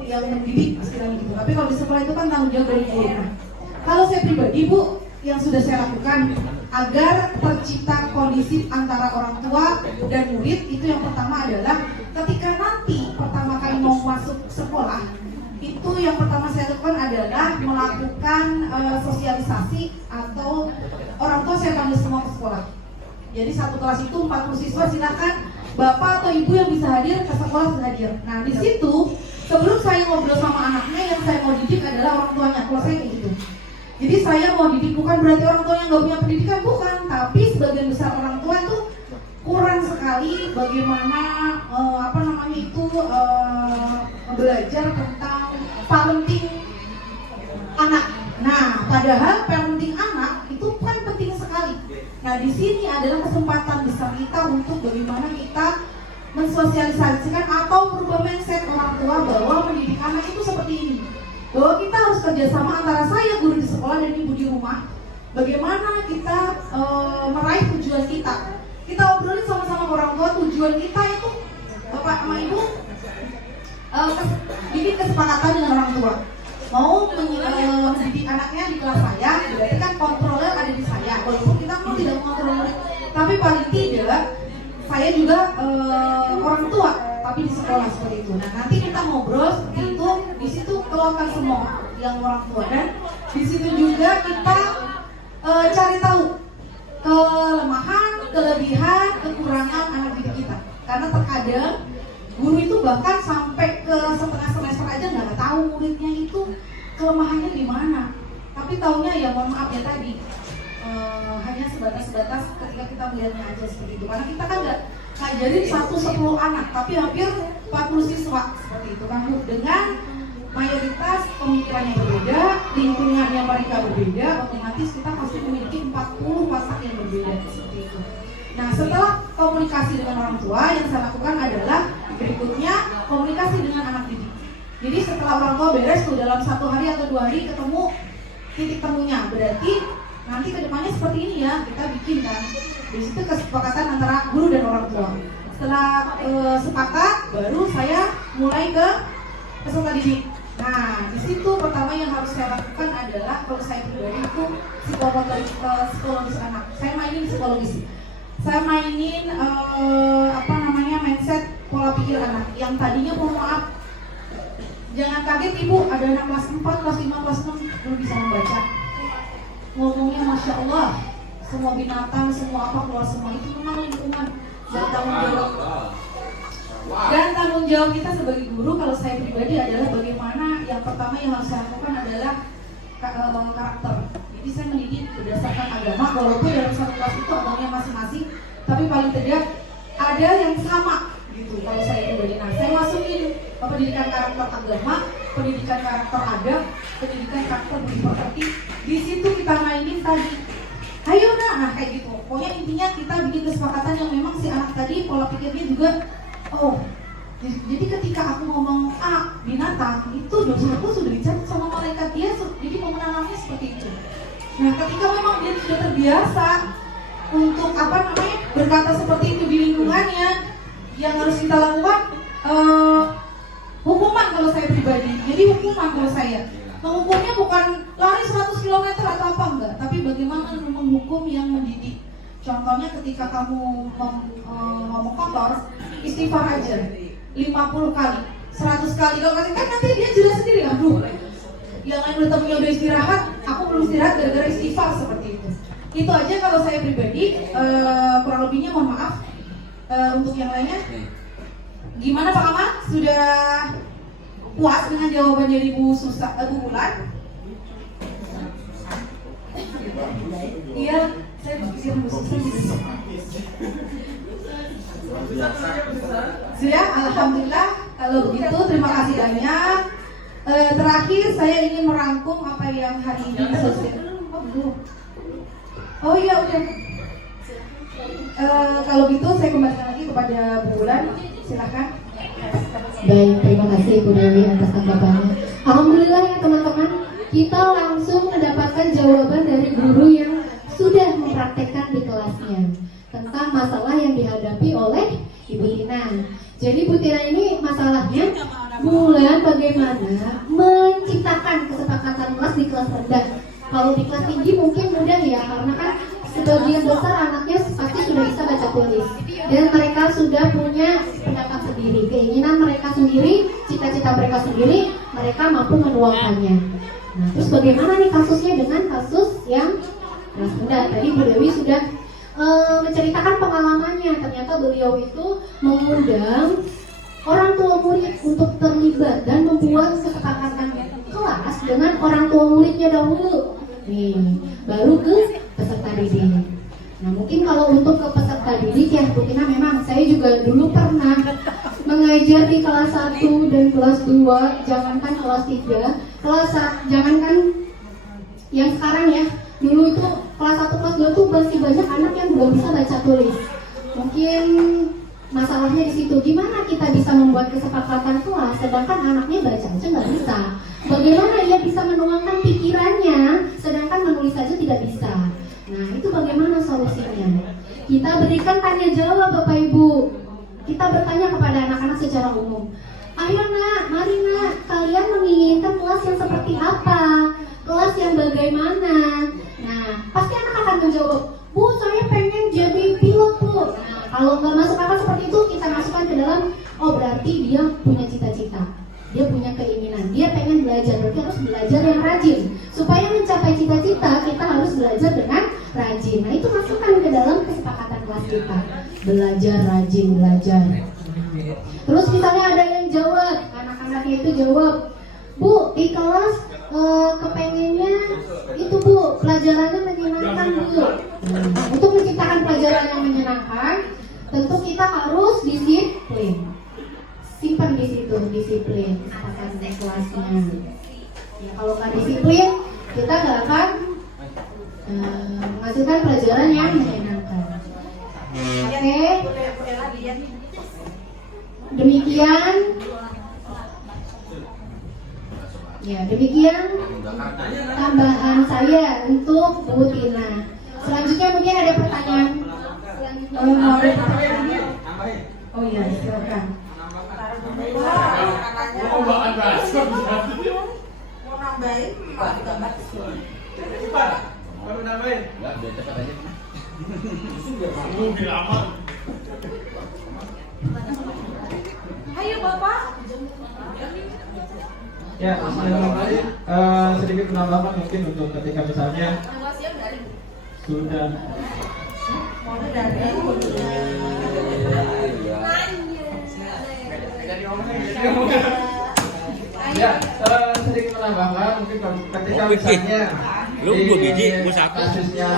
yang mendidik istilahnya gitu. Tapi kalau di sekolah itu kan tanggung jawab dari guru. Kalau saya pribadi Bu, yang sudah saya lakukan agar tercipta kondisi antara orang tua dan murid, itu yang pertama adalah ketika nanti pertama kali mau masuk sekolah, itu yang pertama saya lakukan adalah melakukan sosialisasi atau orang tua saya panggil semua ke sekolah. Jadi satu kelas itu 40 siswa, silakan bapak atau ibu yang bisa hadir ke sekolah hadir. Nah di situ sebelum saya ngobrol sama anaknya, yang saya mau didik adalah orang tuanya. Kalau saya kayak gitu. Jadi saya mau didik bukan berarti orang tuanya nggak punya pendidikan, bukan. Tapi sebagian besar orang tua itu kurang sekali bagaimana belajar tentang parenting anak. Nah, padahal parenting anak itu kan penting sekali. Nah, di sini adalah kesempatan besar kita untuk bagaimana kita mensosialisasikan atau merubah mindset orang tua bahwa mendidik anak itu seperti ini. Bahwa kita harus kerjasama antara saya guru di sekolah dan ibu di rumah. Bagaimana kita meraih tujuan kita. Kita obrolin sama-sama orang tua, tujuan kita itu Bapak sama Ibu bikin kesepakatan dengan orang tua. Mau mendidik anaknya di kelas saya, berarti kan kontrolnya ada di saya. Walaupun kita mau tidak mengontrol murid, tapi paling tidak saya juga orang tua, tapi di sekolah seperti itu. Nah nanti kita ngobrol seperti itu, di situ keluarkan semua yang orang tua, dan di situ juga kita cari tahu kelemahan, kelebihan, kekurangan anak didik kita. Karena terkadang guru itu bahkan sampai ke setengah semester aja nggak tahu muridnya itu kelemahannya di mana. Tapi taunya ya mohon maaf ya tadi hanya sebatas ketika kita melihatnya aja seperti itu. Karena kita kan nggak ngajarin 1-10 anak, tapi hampir 40 siswa seperti itu kan Bu. Dengan mayoritas pemikiran yang berbeda, lingkungan yang mereka berbeda, otomatis kita pasti memiliki 40 watak yang berbeda seperti itu. Nah setelah komunikasi dengan orang tua, yang saya lakukan adalah berikutnya komunikasi dengan anak didik. Jadi setelah orang tua beres tuh dalam 1 hari atau 2 hari ketemu titik temunya, berarti nanti kedepannya seperti ini ya kita bikin kan. Di situ kesepakatan antara guru dan orang tua. Setelah sepakat, baru saya mulai ke peserta didik. Nah, di situ pertama yang harus saya lakukan adalah kalau saya pribadi itu psikologis anak. Saya mainin psikologis. Saya mainin mindset pola pikir anak. Yang tadinya mohon maaf, jangan kaget ibu, ada anak kelas 4, kelas 5, kelas 6 belum bisa membaca. Ngomongnya Masya Allah, semua binatang, semua apa keluar semua, itu memang lingkungan dan tanggung jawab. Dan tanggung jawab kita sebagai guru, kalau saya pribadi adalah bagaimana yang pertama yang harus saya lakukan adalah karakter. Jadi saya mendidik berdasarkan agama, walaupun dalam satu kelas itu agamanya masing-masing, tapi paling tidak ada yang sama gitu. Kalau saya pribadi, nah saya masukin pendidikan karakter agama, pendidikan karakter adab, pendidikan karakter budi pekerti. Di situ kita mainin tadi. Ayo nah kayak gitu. Pokoknya intinya kita bikin kesepakatan yang memang si anak tadi pola pikirnya juga. Oh, jadi ketika aku ngomong binatang itu dosaku sudah dicatat sama malaikat dia, jadi mau menanamnya seperti itu. Nah, ketika memang dia sudah terbiasa untuk berkata seperti itu di lingkungannya, yang harus kita lakukan hukuman kalau saya pribadi. Jadi hukuman kalau saya menghukumnya bukan lari 100 km atau apa enggak, tapi bagaimana menghukum yang mendidik. Contohnya ketika kamu ngomong kotor, istighfar aja 50 kali, 100 kali. Kalau kasih kan nanti dia jelas sendiri, aduh yang lain udah temunya udah istirahat, aku belum istirahat gara-gara istighfar, seperti itu. Itu aja kalau saya pribadi, kurang lebihnya mohon maaf. Untuk yang lainnya gimana Pak Ahmad? Sudah puas dengan jawaban dari Bu Bulan? Iya, saya berpikir Bu Susan juga. Sudah, alhamdulillah. Kalau begitu terima kasih banyak. Terakhir saya ingin merangkum apa yang hari ini diselesaikan. Oh iya udah. Kalau gitu saya kembalikan lagi kepada Bu Bulan. Silakan. Baik, terima kasih Bu Dewi atas tanggapannya. Alhamdulillah ya teman-teman, kita langsung mendapatkan jawaban dari guru yang sudah mempraktekkan di kelasnya tentang masalah yang dihadapi oleh Ibu Tina. Jadi Bu Tina ini masalahnya Bulan bagaimana menciptakan kesepakatan kelas di kelas rendah. Kalau di kelas tinggi mungkin mudah ya, karena kan sebagian besar anaknya pasti sudah bisa baca tulis dan mereka sudah punya pendapat sendiri, keinginan mereka sendiri, cita-cita mereka sendiri, mereka mampu menuangkannya. Nah, terus bagaimana nih kasusnya dengan kasus yang kelas rendah? Tadi Bu Dewi sudah menceritakan pengalamannya. Ternyata beliau itu mengundang orang tua murid untuk terlibat dan membuat kesepakatan kelas dengan orang tua muridnya dahulu. Nih, baru ke peserta didik. Nah, mungkin kalau untuk ke peserta didik ya Bu Tina, memang saya juga dulu pernah mengajar di kelas 1 dan kelas 2, jangankan kelas 3, jangankan yang sekarang ya. Dulu itu kelas 1, kelas 2 tuh masih banyak anak yang belum bisa baca tulis. Mungkin masalahnya di situ, gimana kita bisa membuat kesepakatan kelas sedangkan anaknya baca aja nggak bisa. Bagaimana ia bisa menuangkan pikirannya sedangkan menulis saja tidak bisa. Nah, itu bagaimana solusinya? Kita berikan tanya jawab Bapak Ibu. Kita bertanya kepada anak-anak secara umum. ayo nak, mari nak, kalian menginginkan kelas yang seperti apa? Kelas yang bagaimana? Nah, pasti anak akan menjawab, Bu, saya pengen jadi pilot, Bu. Nah, kalau nggak masuk akal seperti itu, kita masukkan ke dalam, oh berarti dia punya cita-cita, dia punya keinginan, dia pengen belajar, berarti harus belajar yang rajin. Supaya mencapai cita-cita, kita harus belajar dengan rajin. Nah, itu masukkan ke dalam kesepakatan kelas kita. Belajar rajin, belajar. Terus misalnya ada yang jawab, anak-anaknya itu jawab, Bu, di kelas kepengennya itu Bu, pelajarannya menyenangkan Bu. Untuk menciptakan pelajaran yang menyenangkan, tentu kita harus disiplin. Simpan di situ, disiplin kesepakatan kelasnya. Ya, kalau nggak disiplin, kita nggak akan menghasilkan pelajaran yang menyenangkan. Oke, demikian. Ya, demikian tambahan saya untuk Bu Tina. Selanjutnya mungkin ada pertanyaan. Oh iya, silakan. Mau nambahin gambar Baru nambahin. Enggak, biar cepat aja. Ayo Bapak. Ya, bismillahirrahmanirrahim. Sedikit penambahan mungkin untuk ketika misalnya sudah ya, sedikit menambahkan mungkin ketika misalnya di kasusnya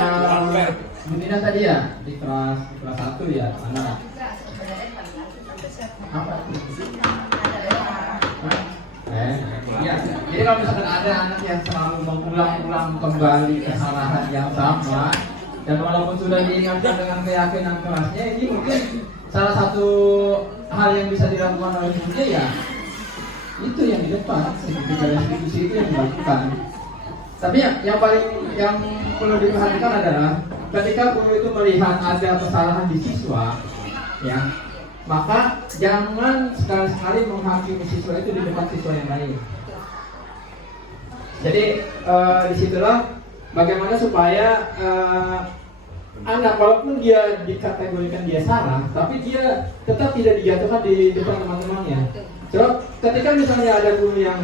Bu Tina tadi ya di kelas 1 ya anak apa? Ya, jadi kalau misalkan ada anak yang selalu mengulang-ulang kembali kesalahan yang sama dan walaupun sudah diingatkan dengan keyakinan kelasnya, ini mungkin salah satu hal yang bisa dilakukan oleh gurunya ya itu yang di depan, ketika institusi itu yang dilakukan. Tapi yang perlu diperhatikan adalah ketika guru itu melihat ada kesalahan di siswa, ya, maka jangan sekali-sekali menghakimi siswa itu di depan siswa yang lain. Jadi disitulah bagaimana supaya anak walaupun dia dikategorikan dia salah, tapi dia tetap tidak dijatuhkan di depan teman-temannya. So, ketika misalnya ada guru yang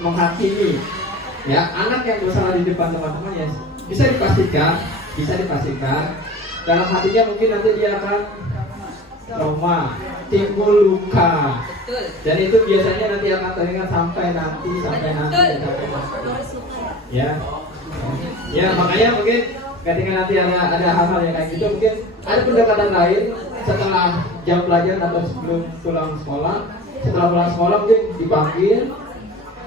menghakimi, ya anak yang bersalah di depan teman-temannya, bisa dipastikan dalam hatinya mungkin nanti dia akan trauma, timbul luka, dan itu biasanya nanti akan teringat sampai nanti. Ya makanya mungkin ketika nanti ada hal-hal yang kayak gitu, mungkin ada pendekatan lain setelah jam pelajaran atau sebelum pulang sekolah. Setelah pulang sekolah mungkin dipanggil,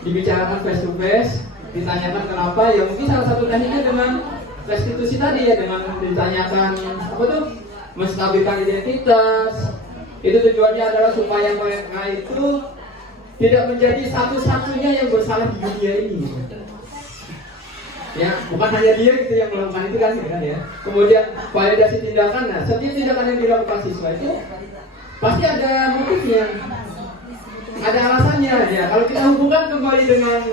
dibicarakan face to face, ditanyakan kenapa. Ya mungkin salah satu tekniknya dengan restitusi tadi ya, dengan ditanyakan apa tuh, menstabilkan identitas. Itu tujuannya adalah supaya mereka itu tidak menjadi satu-satunya yang bersalah di dunia ini. Ya, bukan hanya dia gitu yang melakukan itu kan ya. Kemudian validasi tindakan, nah setiap tindakan yang dilakukan siswa itu pasti ada motifnya, ada alasannya ya. Kalau kita hubungkan kembali dengan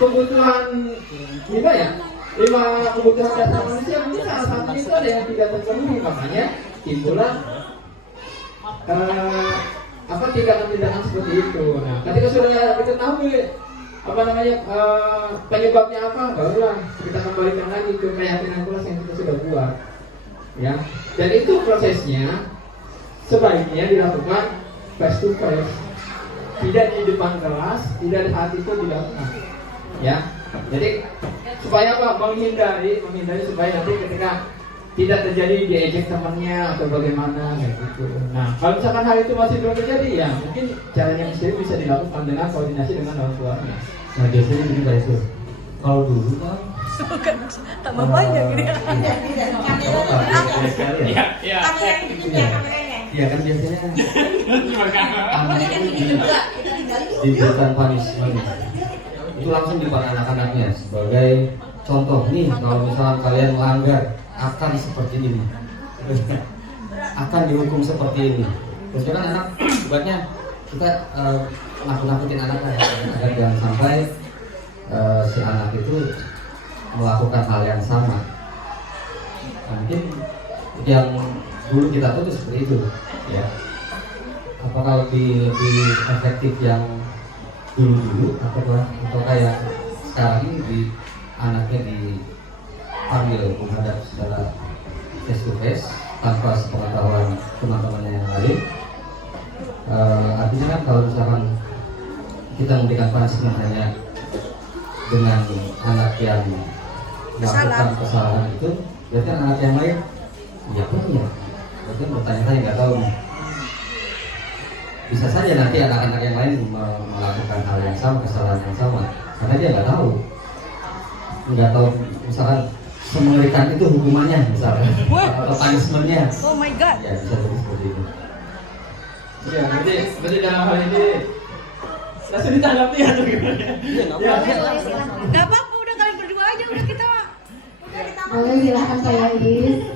kebutuhan 5 kebutuhan dasar manusia, mungkin salah satunya itu ada yang tidak terpenuhi, makanya timbullah tindakan seperti itu. Nah, ketika sudah kita tahu penyebabnya apa, barulah kita kembalikan lagi ke keyakinan kelas yang kita sudah buat, ya. Dan itu prosesnya sebaiknya dilakukan face to face, tidak di depan kelas, tidak di saat itu dilakukan, ya. Jadi supaya apa? Menghindari supaya nanti ketika tidak terjadi diejek temannya atau bagaimana gitu. Nah, kalau misalkan hal itu masih belum terjadi, ya mungkin caranya bisa dilakukan dengan koordinasi dengan orang tuanya. Nah, biasanya begini Pak Yusuf. Kalau dulu kan tambah banyak gitu ya. Iya kan biasanya anak itu diberikan punishment itu langsung di depan anak-anaknya sebagai contoh nih, kalau misalnya kalian melanggar akan seperti ini, akan dihukum seperti ini. Terus kan anak buatnya kita nakut-nakutin anak kan, agar jangan sampai si anak itu melakukan hal yang sama. Nah, mungkin yang dulu kita tuh seperti itu, ya. Apakah lebih efektif yang dulu atau kayak sekarang ini anaknya dipanggil menghadap secara face to face tanpa sepengetahuan teman-temannya yang lain. Artinya kan kalau misalkan kita memberikan punishment hanya dengan anak yang melakukan kesalahan itu, berarti anak yang lain ya punya, berarti bertanya-tanya nggak tahu. Bisa saja nanti anak-anak yang lain melakukan hal yang sama, kesalahan yang sama, karena dia nggak tahu misalkan semengerikan itu hukumannya misalnya atau punishmentnya. Oh my god. Ya bisa jadi seperti itu. Ya, berarti dalam hal ini langsung ditanggapi atau gimana? Iya, nggak Ya. apa-apa. Gak apa-apa, udah kalian berdua aja, udah kita mah. Boleh silahkan saya Is.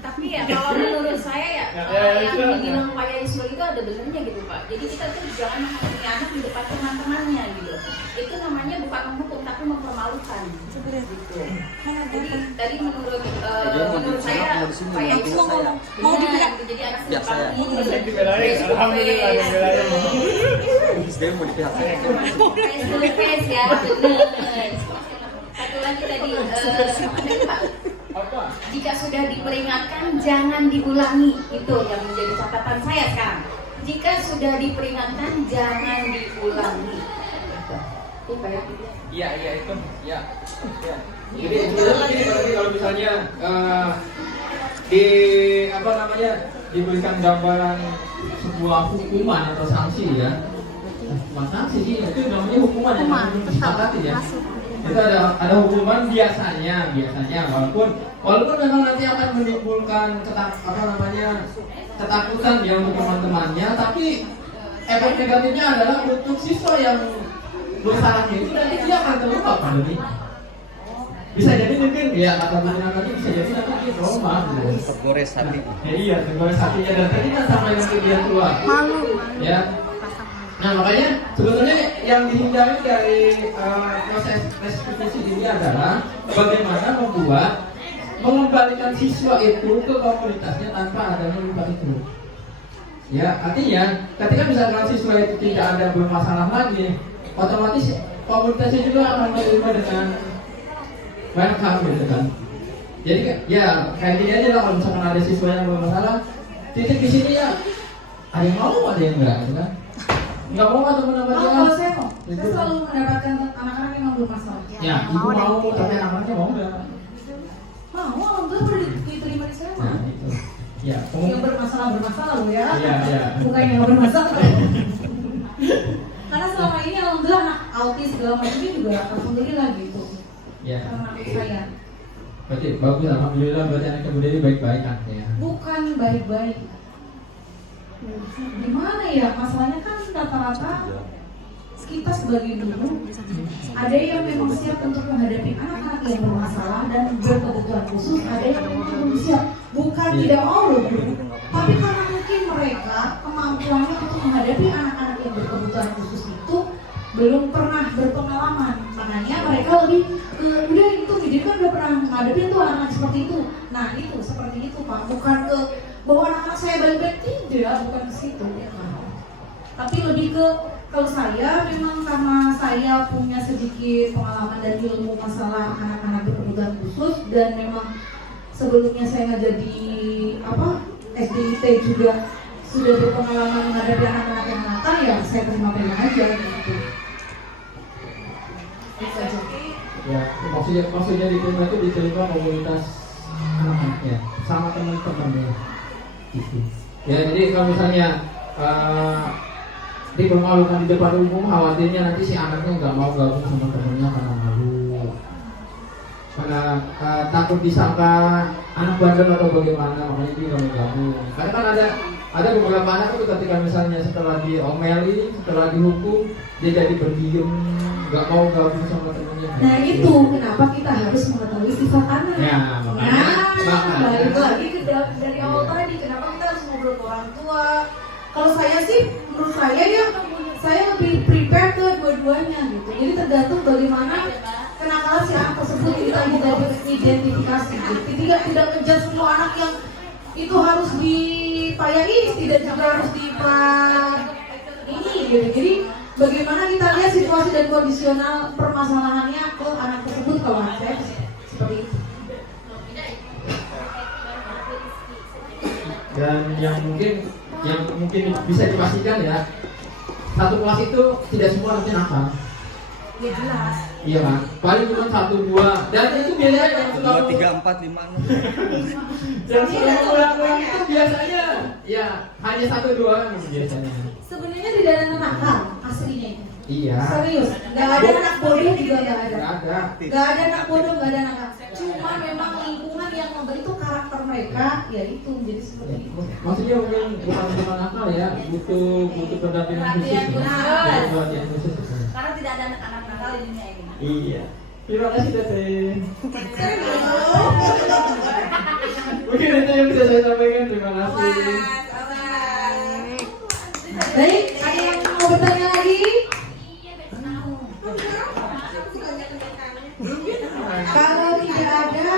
Tapi ya kalau menurut saya ya yang dibilang Pak Yusuf itu ada benernya gitu Pak. Jadi kita tuh jangan menghakimi anak di depan teman-temannya gitu. Itu namanya bukan menghukum tapi mempermalukan. Gitu. Jadi tadi menurut saya Pak Yusuf Mau dibilang jadi anak Ya, saya. Alhamdulillah Dia mau di pihak saya. face ya bener. Satu lagi tadi apa? jika sudah diperingatkan jangan diulangi, itu yang menjadi catatan saya sekarang. Jika sudah diperingatkan jangan diulangi. Itu kayak Iya itu. Ya. Jadi begini berarti kalau misalnya diberikan gambaran sebuah hukuman atau sanksi ya. Bukan sanksi sih, itu namanya hukuman yang belum disepakati ya. Itu ada hukuman biasanya walaupun memang nanti akan menimbulkan ketakutan ya untuk teman-temannya, tapi efek negatifnya adalah untuk siswa yang bersalahnya itu nanti dia akan terluka pandemi. Bisa jadi mungkin ya kata Bang tadi bisa jadi nanti dia trauma gitu. Tergores hati. Ya, iya, tergores hatinya dan tadi kan sampai nanti dia keluar. Ya. Nah makanya sebetulnya yang dihindari dari proses restitusi ini adalah bagaimana mengembalikan siswa itu ke komunitasnya tanpa adanya luka itu. Ya artinya ketika misalkan siswa itu tidak ada bermasalah lagi, otomatis komunitasnya juga akan menerima dengan welcome gitu kan. Jadi ya kayak gini aja lah, kalau misalkan ada siswa yang bermasalah, titik di sini ya ada yang mau ada yang enggak gitu kan. Nggak mau atau menambah dia? Kalau saya mau, saya selalu mendapatkan anak-anak yang bermasalah. Ya, ibu mau tapi anak-anaknya mau nggak? Mau, alhamdulillah boleh diterima di saya. Nah, itu. Ya, Yang bermasalah loh ya. Iya. Bukan yang nggak bermasalah. Karena selama ini alhamdulillah anak autis segala macam ini juga alhamdulillah gitu. Ya. Karena anak saya. Berarti bagus, alhamdulillah berarti anak ibu Dewi baik-baik kan ya. Bukan baik-baik. Gimana ya, masalahnya kan rata-rata kita sebagai guru ada yang memang siap untuk menghadapi anak-anak yang bermasalah dan berkebutuhan khusus, ada yang memang belum siap. Bukan tidak mau loh guru, tapi karena mungkin mereka kemampuannya untuk menghadapi anak-anak yang berkebutuhan khusus itu belum pernah berpengalaman, makanya mereka lebih udah itu jadi kan udah pernah menghadapi tuh anak seperti itu. Nah itu seperti itu Pak, bukan ke bahwa anak-anak saya baik-baik, tidak, bukan ke situ ya. Tapi lebih ke kalau saya memang karena saya punya sedikit pengalaman dan ilmu masalah anak-anak berkebutuhan khusus dan memang sebelumnya saya ngajar di SDIT juga sudah berpengalaman menghadapi anak-anak yang nakal, ya saya terima-terima aja gitu. Itu aja. Ya, maksudnya diterima itu diterima komunitas anak-anaknya sama teman-temannya. Gitu. Ya, jadi kalau misalnya dipermalukan di depan umum, khawatirnya nanti si anaknya nggak mau gabung sama temennya karena malu, karena takut disangka anak bandel atau bagaimana, makanya dia nggak mau gabung. Karena kan ada beberapa anak itu ketika misalnya setelah diomeli, setelah dihukum, dia jadi berdiam, nggak mau gabung sama temennya. Nah itu kenapa kita harus mengetahui sifat anak. Ya, makanya balik lagi ke dari awal tadi, kenapa kita harus ngobrol orang tua. Kalau saya sih, menurut saya ya, saya lebih prepare ke dua-duanya gitu. Jadi tergantung bagaimana kenakalan si anak tersebut kita identifikasi. Gitu. Tidak ngejudge semua anak yang itu harus dipayai, tidak juga harus ini gitu. Jadi bagaimana kita lihat situasi dan kondisional permasalahannya ke anak tersebut, kalau anak saya seperti itu. Dan yang mungkin bisa dipastikan ya, satu kelas itu tidak semua nanti nakal. Ya jelas. Iya kan? Paling cuma 1, 2 dan itu biasanya yang suka 2, 3, 4, 5, 6. yang suka pulang itu biasanya ya hanya 1, 2 kan biasanya. Sebenarnya tidak ada anak nakal aslinya itu. Iya. Serius, nggak ada anak bodoh juga nggak ada. Nggak ada. Nggak ada anak bodoh, nggak ada anak nakal. Cuma memang lingkungan yang membentuk karakter mereka, ya itu menjadi seperti itu. Maksudnya mungkin bukan nakal ya, butuh pendampingan khusus. Pendampingan khusus. Karena tidak ada anak-anak nakal di dunia ini. Iya. Terima kasih Teteh. Mungkin itu yang bisa saya sampaikan. Terima kasih. Baik, ada yang mau bertanya lagi? Kalau tidak ada,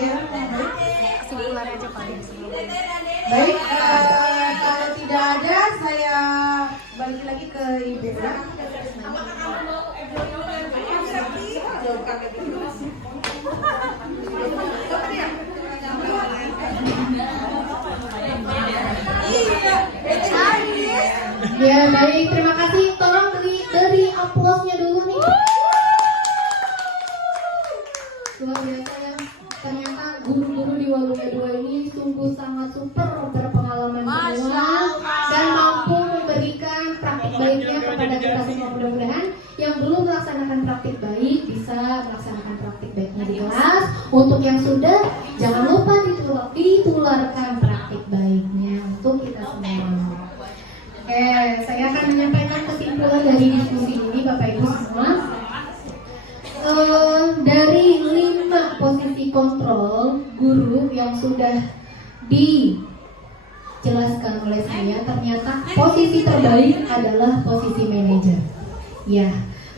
ya. Baik, kalau tidak ada, saya balik lagi ke Ibu. Ya baik, terima kasih. Tolong dari aplausnya dulu nih. Luar biasa ya. Ternyata guru-guru di Waluya 2 ini sungguh sangat super berpengalaman semua dan mampu memberikan praktik baiknya kepada kita semua. Mudah-mudahan yang belum melaksanakan praktik baik bisa melaksanakan praktik baiknya di kelas. Untuk yang sudah, jangan lupa ditularkan praktik baiknya untuk kita semua. Oke, saya akan menyampaikan kesimpulan dari diskusi ini, Bapak Ibu semua. Dari 5 posisi kontrol guru yang sudah dijelaskan oleh saya, ternyata posisi terbaik adalah posisi manajer. Ya,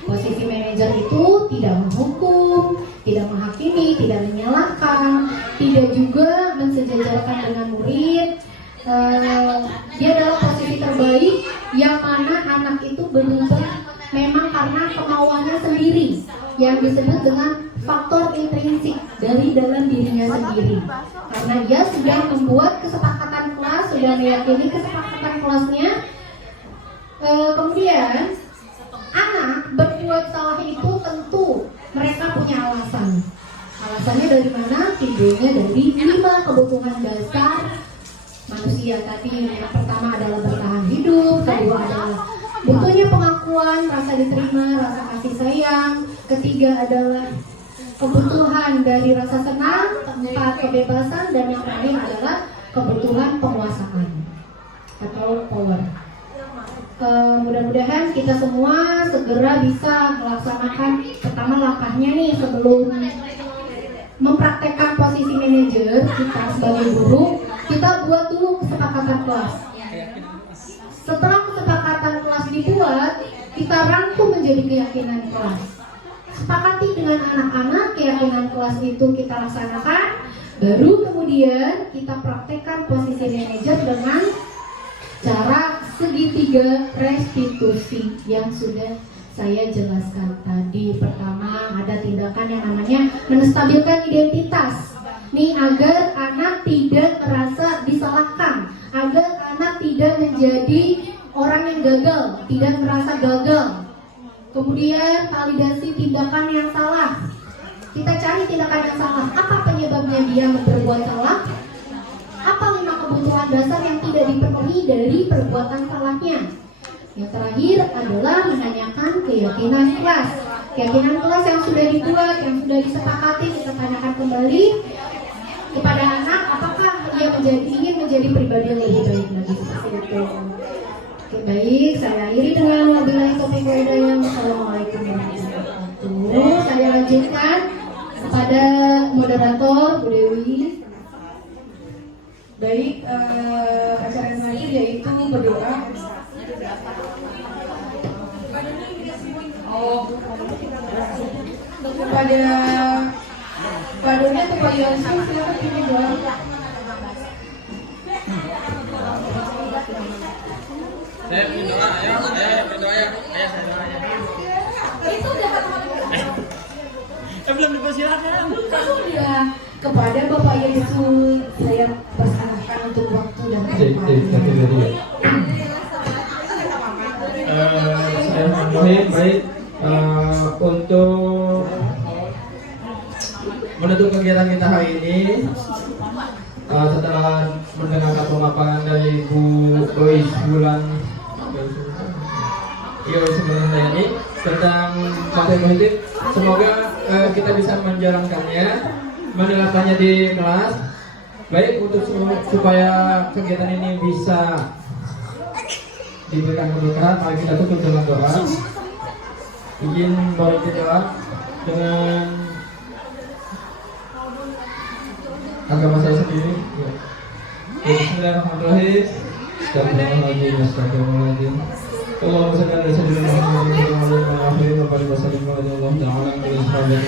posisi manajer itu tidak menghukum, tidak menghakimi, tidak menyalahkan, tidak juga mensejajarkan dengan murid. Dia adalah posisi terbaik yang mana anak itu berubah memang karena kemauannya sendiri, yang disebut dengan faktor intrinsik dari dalam dirinya sendiri. Karena dia sudah membuat kesepakatan kelas, sudah meyakini kesepakatan kelasnya. Kemudian anak berbuat salah itu tentu mereka punya alasan. Alasannya dari mana? Tidurnya dari 5 kebutuhan dasar manusia tadi. Yang pertama adalah bertahan hidup, kedua adalah butuhnya pengakuan, rasa diterima, rasa kasih sayang, ketiga adalah kebutuhan dari rasa senang, keempat kebebasan, dan yang terakhir adalah kebutuhan penguasaan atau power. Mudah-mudahan kita semua segera bisa melaksanakan pertama langkahnya nih sebelum mempraktekkan posisi manajer kita sebagai guru. Kita buat dulu kesepakatan kelas. Setelah kesepakatan kelas dibuat, kita rangkum menjadi keyakinan kelas. Sepakati dengan anak-anak keyakinan kelas itu kita laksanakan. Baru kemudian kita praktekkan posisi manajer dengan cara segitiga restitusi yang sudah saya jelaskan tadi. Pertama, ada tindakan yang namanya menstabilkan identitas. Nih, agar anak tidak merasa disalahkan, agar anak tidak menjadi orang yang gagal, tidak merasa gagal. Kemudian validasi tindakan yang salah. Kita cari tindakan yang salah. Apa penyebabnya dia berbuat salah? Apa 5 kebutuhan dasar yang tidak dipenuhi dari perbuatan salahnya? Yang terakhir adalah menanyakan keyakinan kelas. Keyakinan kelas yang sudah dibuat, yang sudah disepakati, kita tanyakan kembali kepada anak, apakah ia ingin menjadi pribadi yang lebih baik lagi seperti itu. Oke, baik, saya akhiri dengan wabillahi taufiq wal hidayah. Wassalamualaikum warahmatullahi wabarakatuh. Saya lanjutkan kepada moderator Bu Dewi. Baik, acara selanjutnya yaitu berdoa. Kepada Pak Doni atau Pak Yohanes, silakan pimpin doa. Saya berdoa ya, berdoa ya, saya doa ya. Itu udah Belum dipersilakan. Sudah, kepada Bapak Yesus saya persilahkan untuk waktu dan tempat. Bismillahirrahmanirrahim. Baik, untuk menutup kegiatan kita hari ini, setelah mendengarkan pemaparan dari Bu Lois Bulan ini tentang partai politik, semoga kita bisa menjalankannya, menerapkannya di kelas. Baik, untuk supaya kegiatan ini bisa diberikan keberkahan, mari kita tutup dengan doa. Izin baru doa dengan agama saya sendiri. Ya. Bismillahirrahmanirrahim. Astagfirullahaladzim, astagfirullahaladzim. Allahumma salli ala sayyidina Muhammadin wa ala alihi wa sahbihi wa sallam.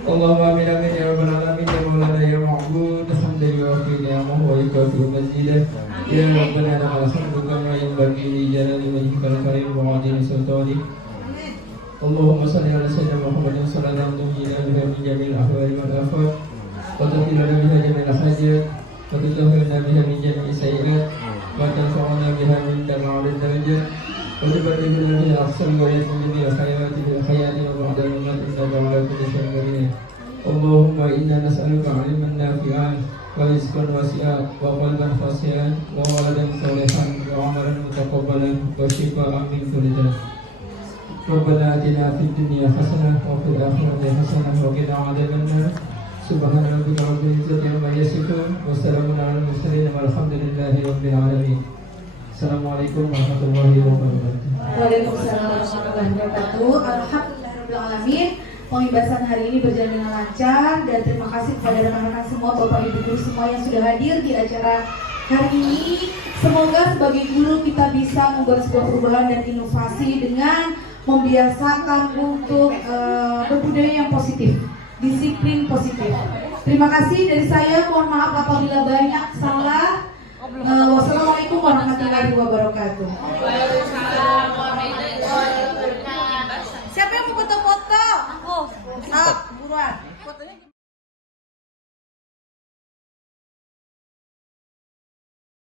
Allahumma amin amin ya rabbal alamin ya maulana ya ma'bud alhamdulillah wa ni'amahu wa yukafi'u mazidah ya rabbana alhamdu kama yanbaghi li jalali wajhikal karim wa 'azimi sultanik. Allahumma salli ala sayyidina Muhammadin sallallahu alaihi wa sallam min jami'il ahwali wal afat wa taqilana biha jami'al hajat wa tutahhirna biha min jami'i sayyi'at wa tanfa'una biha min tamamil darajat wa tubaddiluna biha ahsan wa yatmina khayrat bil hayati wa ba'da al-mamat innaka ala kulli shay'in qadir. Allahumma inna nas'aluka 'ilman nafi'an wa rizqan wasi'an wa qalban khashi'an wa waladan shalihan wa 'amalan mutaqabbalan wa shifaa'an min kulli da'. Rabbana atina fid dunya hasanah wa fil akhirati hasanah wa qina 'adzaban nar. Subhana rabbika rabbil izzati amma yasifun wa salamun 'alal mursalin walhamdulillahi rabbil alamin. Assalamualaikum warahmatullahi wabarakatuh. Waalaikumsalam warahmatullahi wabarakatuh. Alhamdulillahirabbil alamin. Pembahasan hari ini berjalan dengan lancar dan terima kasih kepada rekan-rekan semua, Bapak Ibu guru semua yang sudah hadir di acara hari ini. Semoga sebagai guru kita bisa membuat sebuah perubahan dan inovasi dengan membiasakan untuk berbudaya yang positif, disiplin positif. Terima kasih dari saya, mohon maaf apabila banyak salah. Wassalamualaikum warahmatullahi wabarakatuh. Siapa yang mau foto-foto? Aku. Buruan. Fotonya